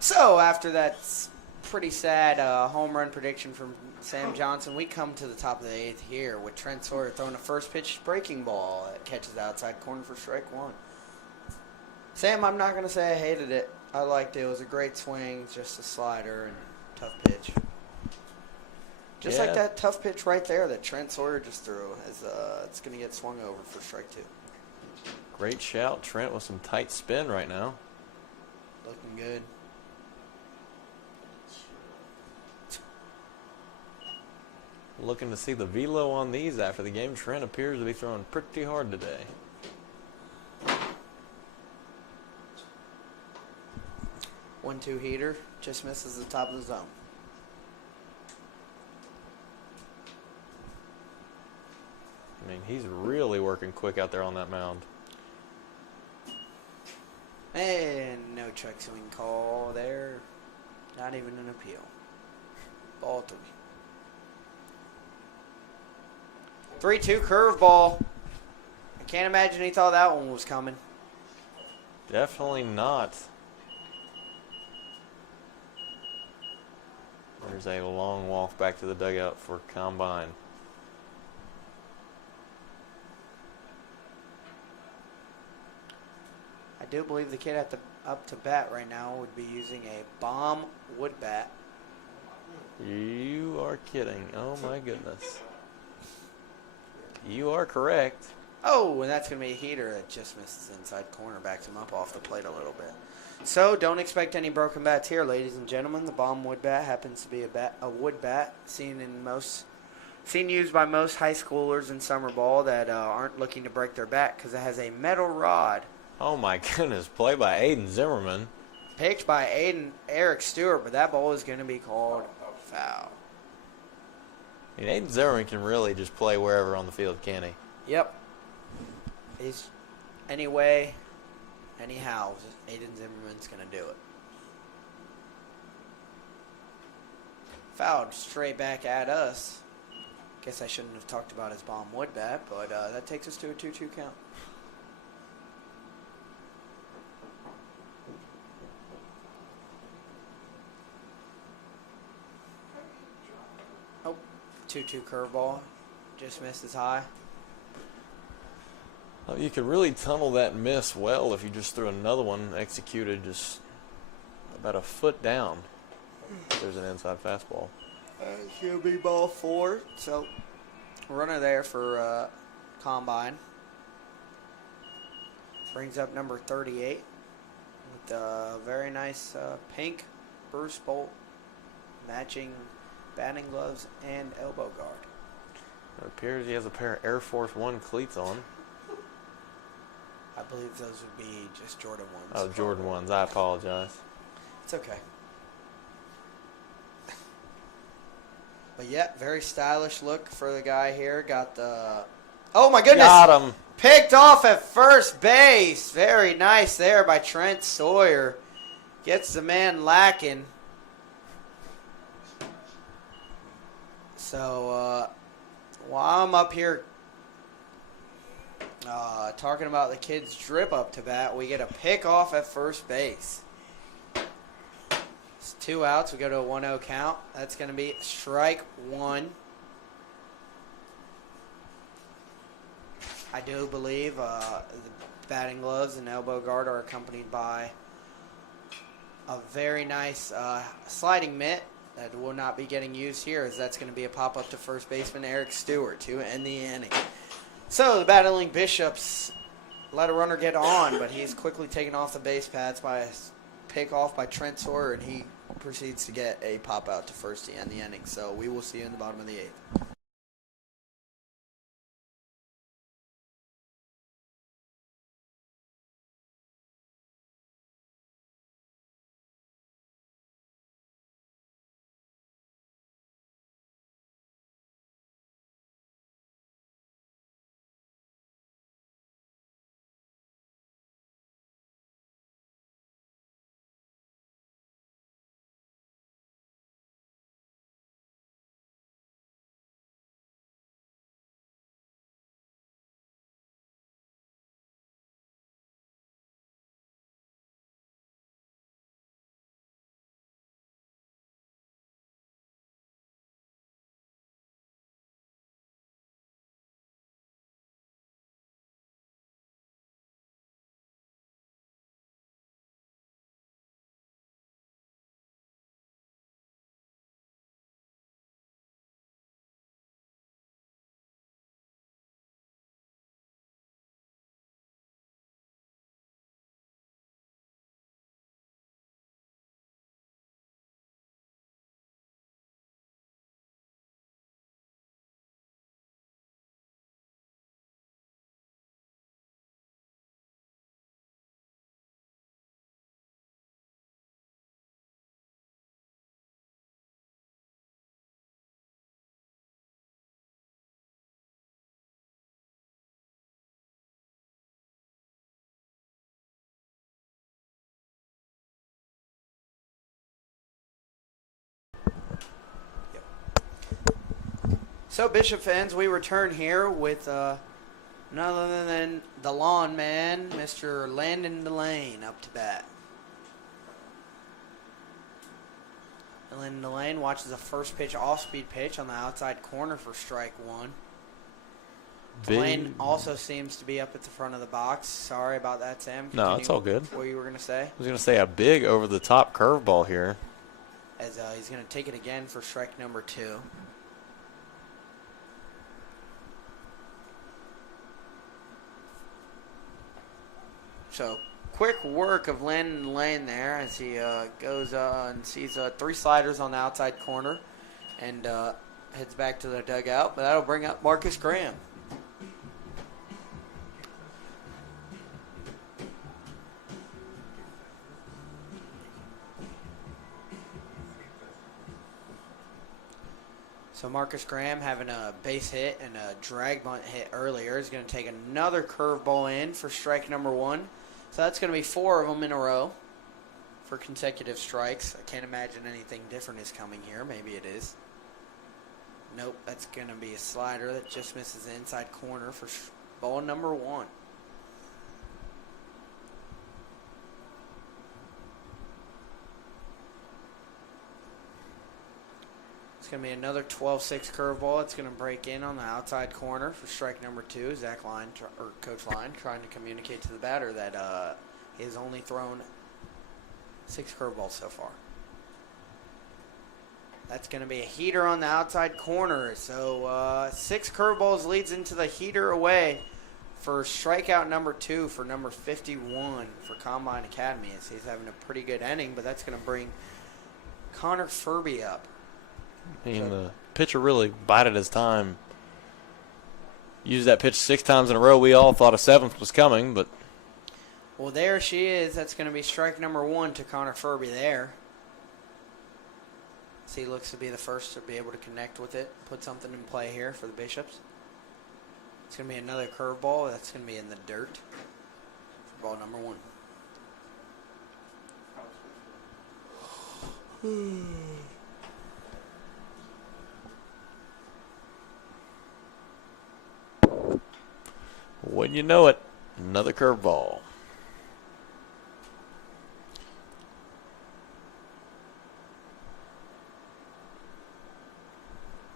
So after that pretty sad home run prediction from Sam Johnson, we come to the top of the 8th here with Trent Sawyer throwing a first pitch breaking ball that catches outside corner for strike 1. Sam, I'm not going to say I hated it. I liked it. It was a great swing, just a slider and tough pitch. Just like that tough pitch right there that Trent Sawyer just threw. It's going to get swung over for strike 2. great shout, Trent, with some tight spin right now. Looking good. Looking to see the velo on these after the game. Trent appears to be throwing pretty hard today. One-two heater. Just misses the top of the zone. I mean, he's really working quick out there on that mound. And no check swing call there. Not even an appeal. Ball 3. 3-2 curveball. I can't imagine he thought that one was coming. Definitely not. There's There's a long walk back to the dugout for Combine. I do believe the kid up to bat right now would be using a bomb wood bat. You are kidding. Oh, my goodness. You are correct. Oh, and that's going to be a heater that just missed his inside corner. Backs him up off the plate a little bit. So don't expect any broken bats here, ladies and gentlemen. The bomb wood bat happens to be a wood bat seen used by most high schoolers in summer ball that aren't looking to break their bat because it has a metal rod. Oh, my goodness. Play by Aiden Zimmerman. Picked by Eric Stewart, but that ball is going to be called foul. I mean, Aiden Zimmerman can really just play wherever on the field, can he? Yep. He's anyway, anyhow, Aiden Zimmerman's going to do it. Fouled straight back at us. Guess I shouldn't have talked about his bomb wood bat, but that takes us to a 2-2 count. Oh, 2-2 curveball. Just missed his high. Oh, you could really tunnel that miss well if you just threw another one executed just about a foot down. There's an inside fastball. It's going to be ball 4. So, runner there for Combine. Brings up number 38 with a very nice pink Bruce Bolt matching batting gloves and elbow guard. It appears he has a pair of Air Force One cleats on. I believe those would be just Jordan ones. Oh, Jordan ones. I apologize. It's okay. But yeah, very stylish look for the guy here. Got the... Oh, my goodness. Got him. Picked off at first base. Very nice there by Trent Sawyer. Gets the man lacking. So, while I'm up here talking about the kid's drip up to bat, we get a pick off at first base. It's 2 outs. We go to a 1-0 count. That's going to be strike 1. I do believe the batting gloves and elbow guard are accompanied by a very nice sliding mitt that will not be getting used here, as that's going to be a pop-up to first baseman Eric Stewart to end the inning. So the battling Bishops let a runner get on, but he's quickly taken off the base paths by a pick off by Trent Sawyer, and he proceeds to get a pop-out to first to end the inning. So we will see you in the bottom of the 8th. So, Bishop fans, we return here with none other than the lawn man, Mr. Landon Delane, up to bat. And then Delane watches a first pitch off-speed pitch on the outside corner for strike one. Delane also seems to be up at the front of the box. Sorry about that, Sam. No, it's all good. What you were going to say? I was going to say a big over-the-top curveball here. As he's going to take it again for strike number 2. So, quick work of Landon Delane there as he goes and sees 3 sliders on the outside corner and heads back to the dugout. But that'll bring up Marcus Graham. So Marcus Graham, having a base hit and a drag bunt hit earlier, is going to take another curveball in for strike number 1. So that's going to be 4 of them in a row for consecutive strikes. I can't imagine anything different is coming here. Maybe it is. Nope, that's going to be a slider that just misses the inside corner for ball number 1. It's going to be another 12-6 curveball. It's going to break in on the outside corner for strike number 2. Coach Line trying to communicate to the batter that he has only thrown 6 curveballs so far. That's going to be a heater on the outside corner. So 6 curveballs leads into the heater away for strikeout number 2 for number 51 for Combine Academy. He's having a pretty good inning, but that's going to bring Connor Furby up. I mean, the pitcher really bided his time. Used that pitch 6 times in a row. We all thought a 7th was coming, but... Well, there she is. That's going to be strike number 1 to Connor Furby there. So he looks to be the first to be able to connect with it, put something in play here for the Bishops. It's going to be another curveball. That's going to be in the dirt for ball number 1. When you know it, another curveball.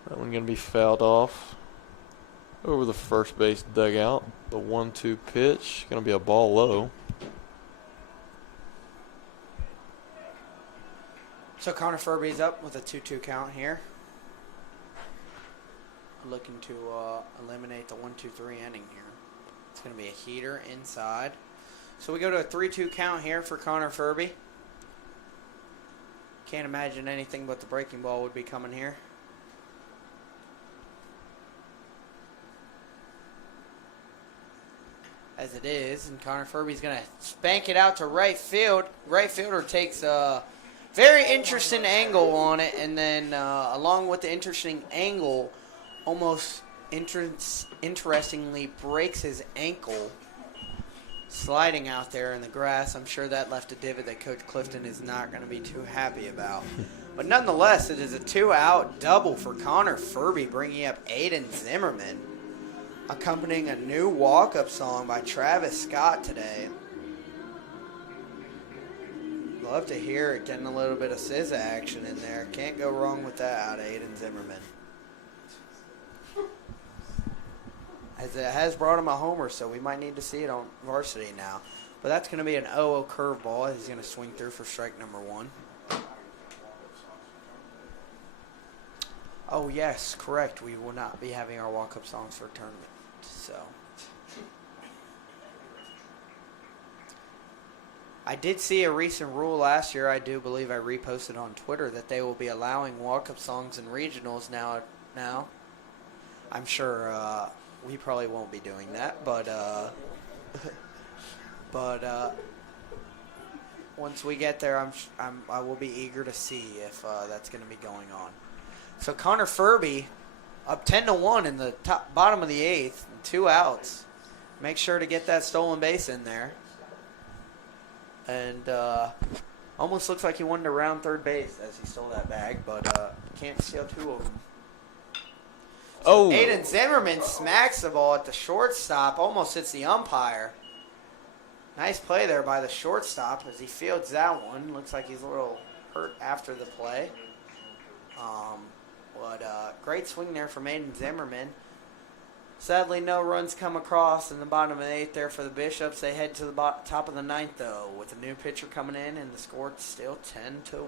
That one going to be fouled off over the first base dugout. The 1-2 pitch, going to be a ball low. So Connor Furby's up with a 2-2 count here. Looking to eliminate the 1-2-3 inning here. It's going to be a heater inside. So we go to a 3-2 count here for Connor Furby. Can't imagine anything but the breaking ball would be coming here. As it is, and Connor Furby's going to spank it out to right field. Right fielder takes a very interesting angle on it, and then along with the interesting angle, almost interestingly breaks his ankle sliding out there in the grass. I'm sure that left a divot that Coach Clifton is not going to be too happy about. But nonetheless, it is a 2-out double for Connor Furby, bringing up Aiden Zimmerman, accompanying a new walk-up song by Travis Scott today. Love to hear it, getting a little bit of SZA action in there. Can't go wrong with that out of Aiden Zimmerman. As it has brought him a homer, so we might need to see it on varsity now. But that's going to be an 0-0 curveball. He's going to swing through for strike number 1. Oh, yes, correct. We will not be having our walk-up songs for a tournament. So I did see a recent rule last year. I do believe I reposted on Twitter that they will be allowing walk-up songs in regionals now. I'm sure... we probably won't be doing that, but once we get there, I will be eager to see if that's going to be going on. So Connor Furby up 10-1 in the bottom of the 8th, 2 outs. Make sure to get that stolen base in there, and almost looks like he wanted to round third base as he stole that bag, but can't steal 2 of them. Oh. Aiden Zimmerman smacks the ball at the shortstop, almost hits the umpire. Nice play there by the shortstop as he fields that one. Looks like he's a little hurt after the play. Great swing there from Aiden Zimmerman. Sadly, no runs come across in the bottom of the 8th there for the Bishops. They head to the top of the 9th, though, with a new pitcher coming in, and the score is still 10-1.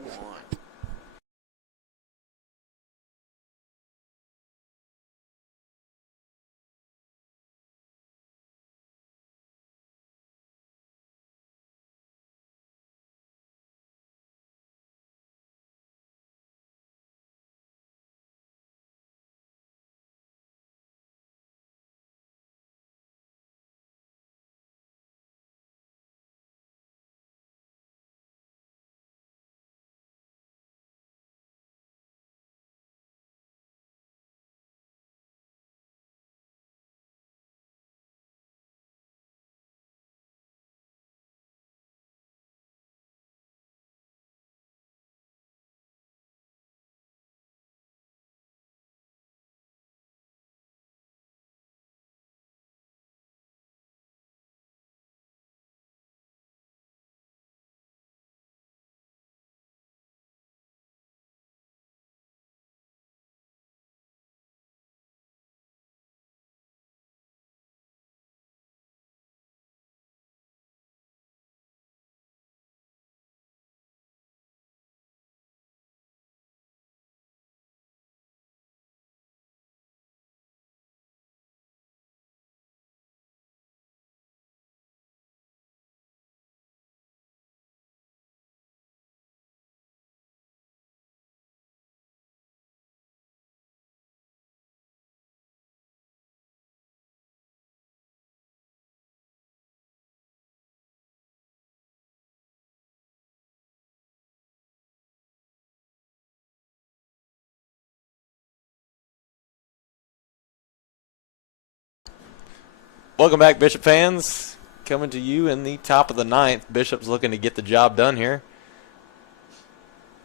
Welcome back, Bishop fans. Coming to you in the top of the 9th. Bishop's looking to get the job done here.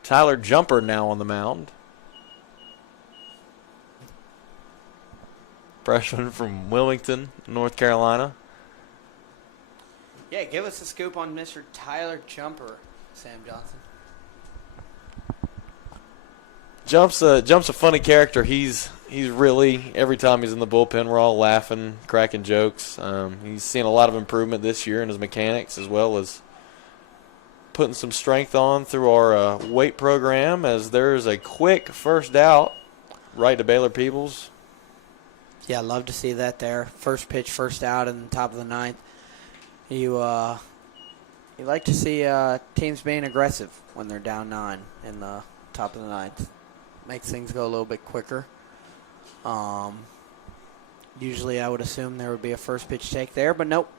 Tyler Jumper now on the mound. Freshman from Wilmington, North Carolina. Yeah, give us a scoop on Mr. Tyler Jumper, Sam Johnson. Jump's a funny character. He's really, every time he's in the bullpen, we're all laughing, cracking jokes. He's seen a lot of improvement this year in his mechanics, as well as putting some strength on through our weight program, as there's a quick first out right to Baylor Peebles. Yeah, love to see that there. First pitch, first out in the top of the 9th. You like to see teams being aggressive when they're down 9 in the top of the 9th. Makes things go a little bit quicker. Usually I would assume there would be a first pitch take there, but nope.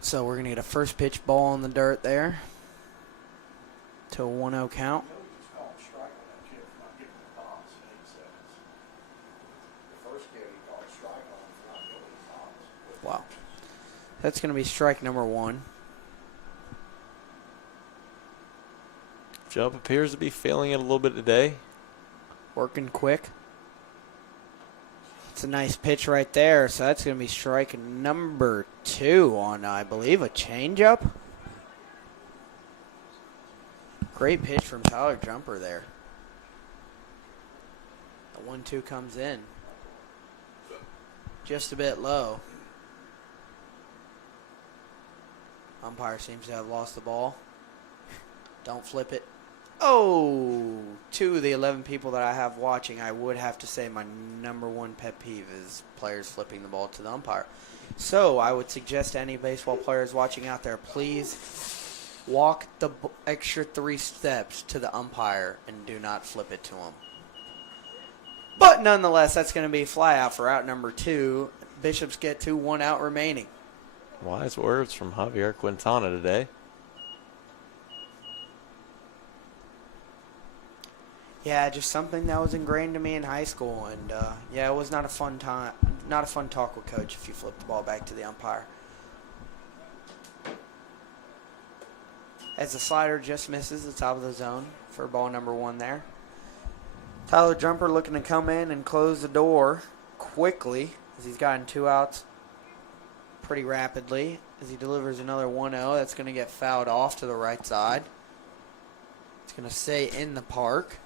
So we're going to get a first pitch ball in the dirt there to a 1-0 count. Wow. That's going to be strike number 1. Jump appears to be feeling it a little bit today. Working quick. It's a nice pitch right there. So that's going to be strike number 2 on, I believe, a changeup. Great pitch from Tyler Jumper there. The 1-2 comes in. Just a bit low. Umpire seems to have lost the ball. Don't flip it. Oh, to the 11 people that I have watching, I would have to say my number 1 pet peeve is players flipping the ball to the umpire. So I would suggest to any baseball players watching out there, please walk the extra 3 steps to the umpire and do not flip it to him. But nonetheless, that's going to be fly out for out number 2. Bishops get to 1 out remaining. Wise words from Javier Quintana today. Yeah, just something that was ingrained to me in high school, and yeah, it was not a fun time, not a fun talk with coach if you flip the ball back to the umpire. As the slider just misses the top of the zone for ball number 1 there. Tyler Jumper looking to come in and close the door quickly as he's gotten 2 outs pretty rapidly as he delivers another 1-0. That's going to get fouled off to the right side. It's going to stay in the park.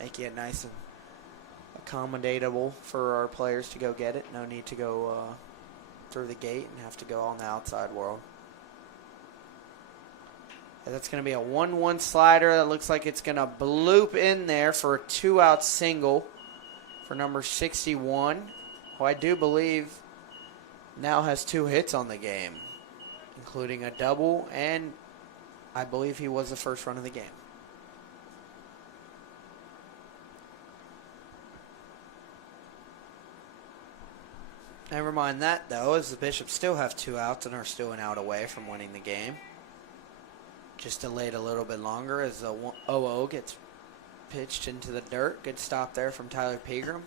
Making it nice and accommodatable for our players to go get it. No need to go through the gate and have to go on the outside world. And that's going to be a 1-1 slider. That looks like it's going to bloop in there for a 2-out single for number 61, who I do believe now has 2 hits on the game, including a double, and I believe he was the first run of the game. Never mind that, though, as the Bishops still have 2 outs and are still an out away from winning the game. Just delayed a little bit longer as the 0-0 gets pitched into the dirt. Good stop there from Tyler Pegram.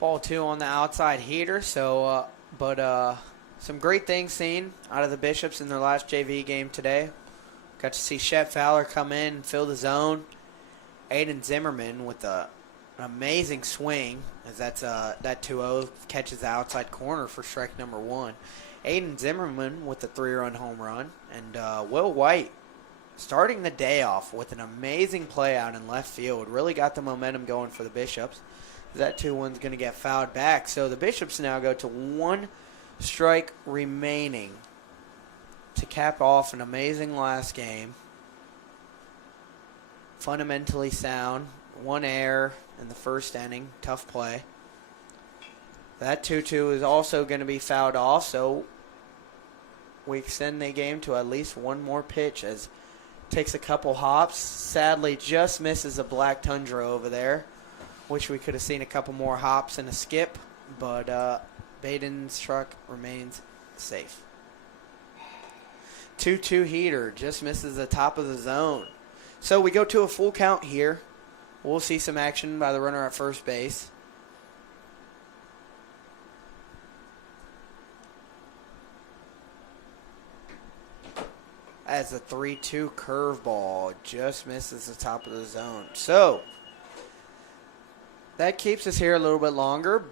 Ball 2 on the outside heater. So, some great things seen out of the Bishops in their last JV game today. Got to see Shep Fowler come in and fill the zone. Aiden Zimmerman with an amazing swing, as that 2-0 catches the outside corner for strike number 1. Aiden Zimmerman with a 3-run home run. And Will White starting the day off with an amazing play out in left field. Really got the momentum going for the Bishops. That 2-1's going to get fouled back. So the Bishops now go to 1 strike remaining to cap off an amazing last game. Fundamentally sound. 1 error in the first inning. Tough play. That 2-2 is also going to be fouled off, so we extend the game to at least 1 more pitch as takes a couple hops. Sadly, just misses a black tundra over there. Wish we could have seen a couple more hops and a skip, but Baden's truck remains safe. 2-2 heater, just misses the top of the zone. So we go to a full count here. We'll see some action by the runner at first base. As the 3-2 curveball just misses the top of the zone. So that keeps us here a little bit longer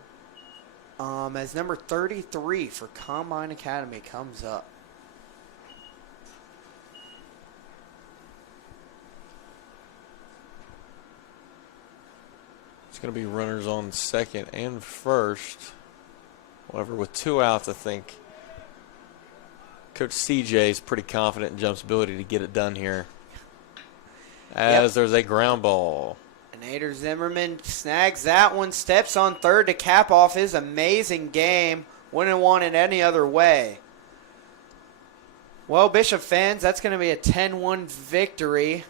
as number 33 for Combine Academy comes up. It's going to be runners on second and first. However, with 2 outs, I think Coach CJ is pretty confident in Jump's ability to get it done here. As there's a ground ball. And Ader Zimmerman snags that one, steps on third to cap off his amazing game. Wouldn't want it any other way. Well, Bishop fans, that's going to be a 10-1 victory.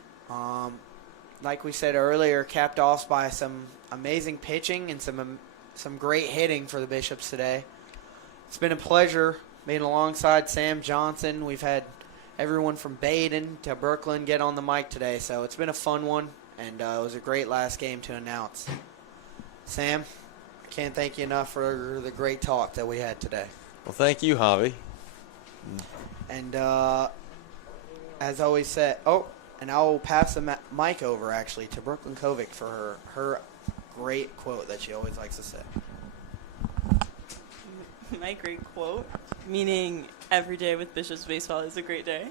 Like we said earlier, capped off by some amazing pitching and some great hitting for the Bishops today. It's been a pleasure being alongside Sam Johnson. We've had everyone from Baden to Brooklyn get on the mic today, so it's been a fun one, and it was a great last game to announce. Sam, I can't thank you enough for the great talk that we had today. Well, thank you, Javi. And as always said, and I'll pass the mic over, actually, to Brooklyn Kovic for her great quote that she always likes to say. My great quote, meaning every day with Bishops baseball is a great day.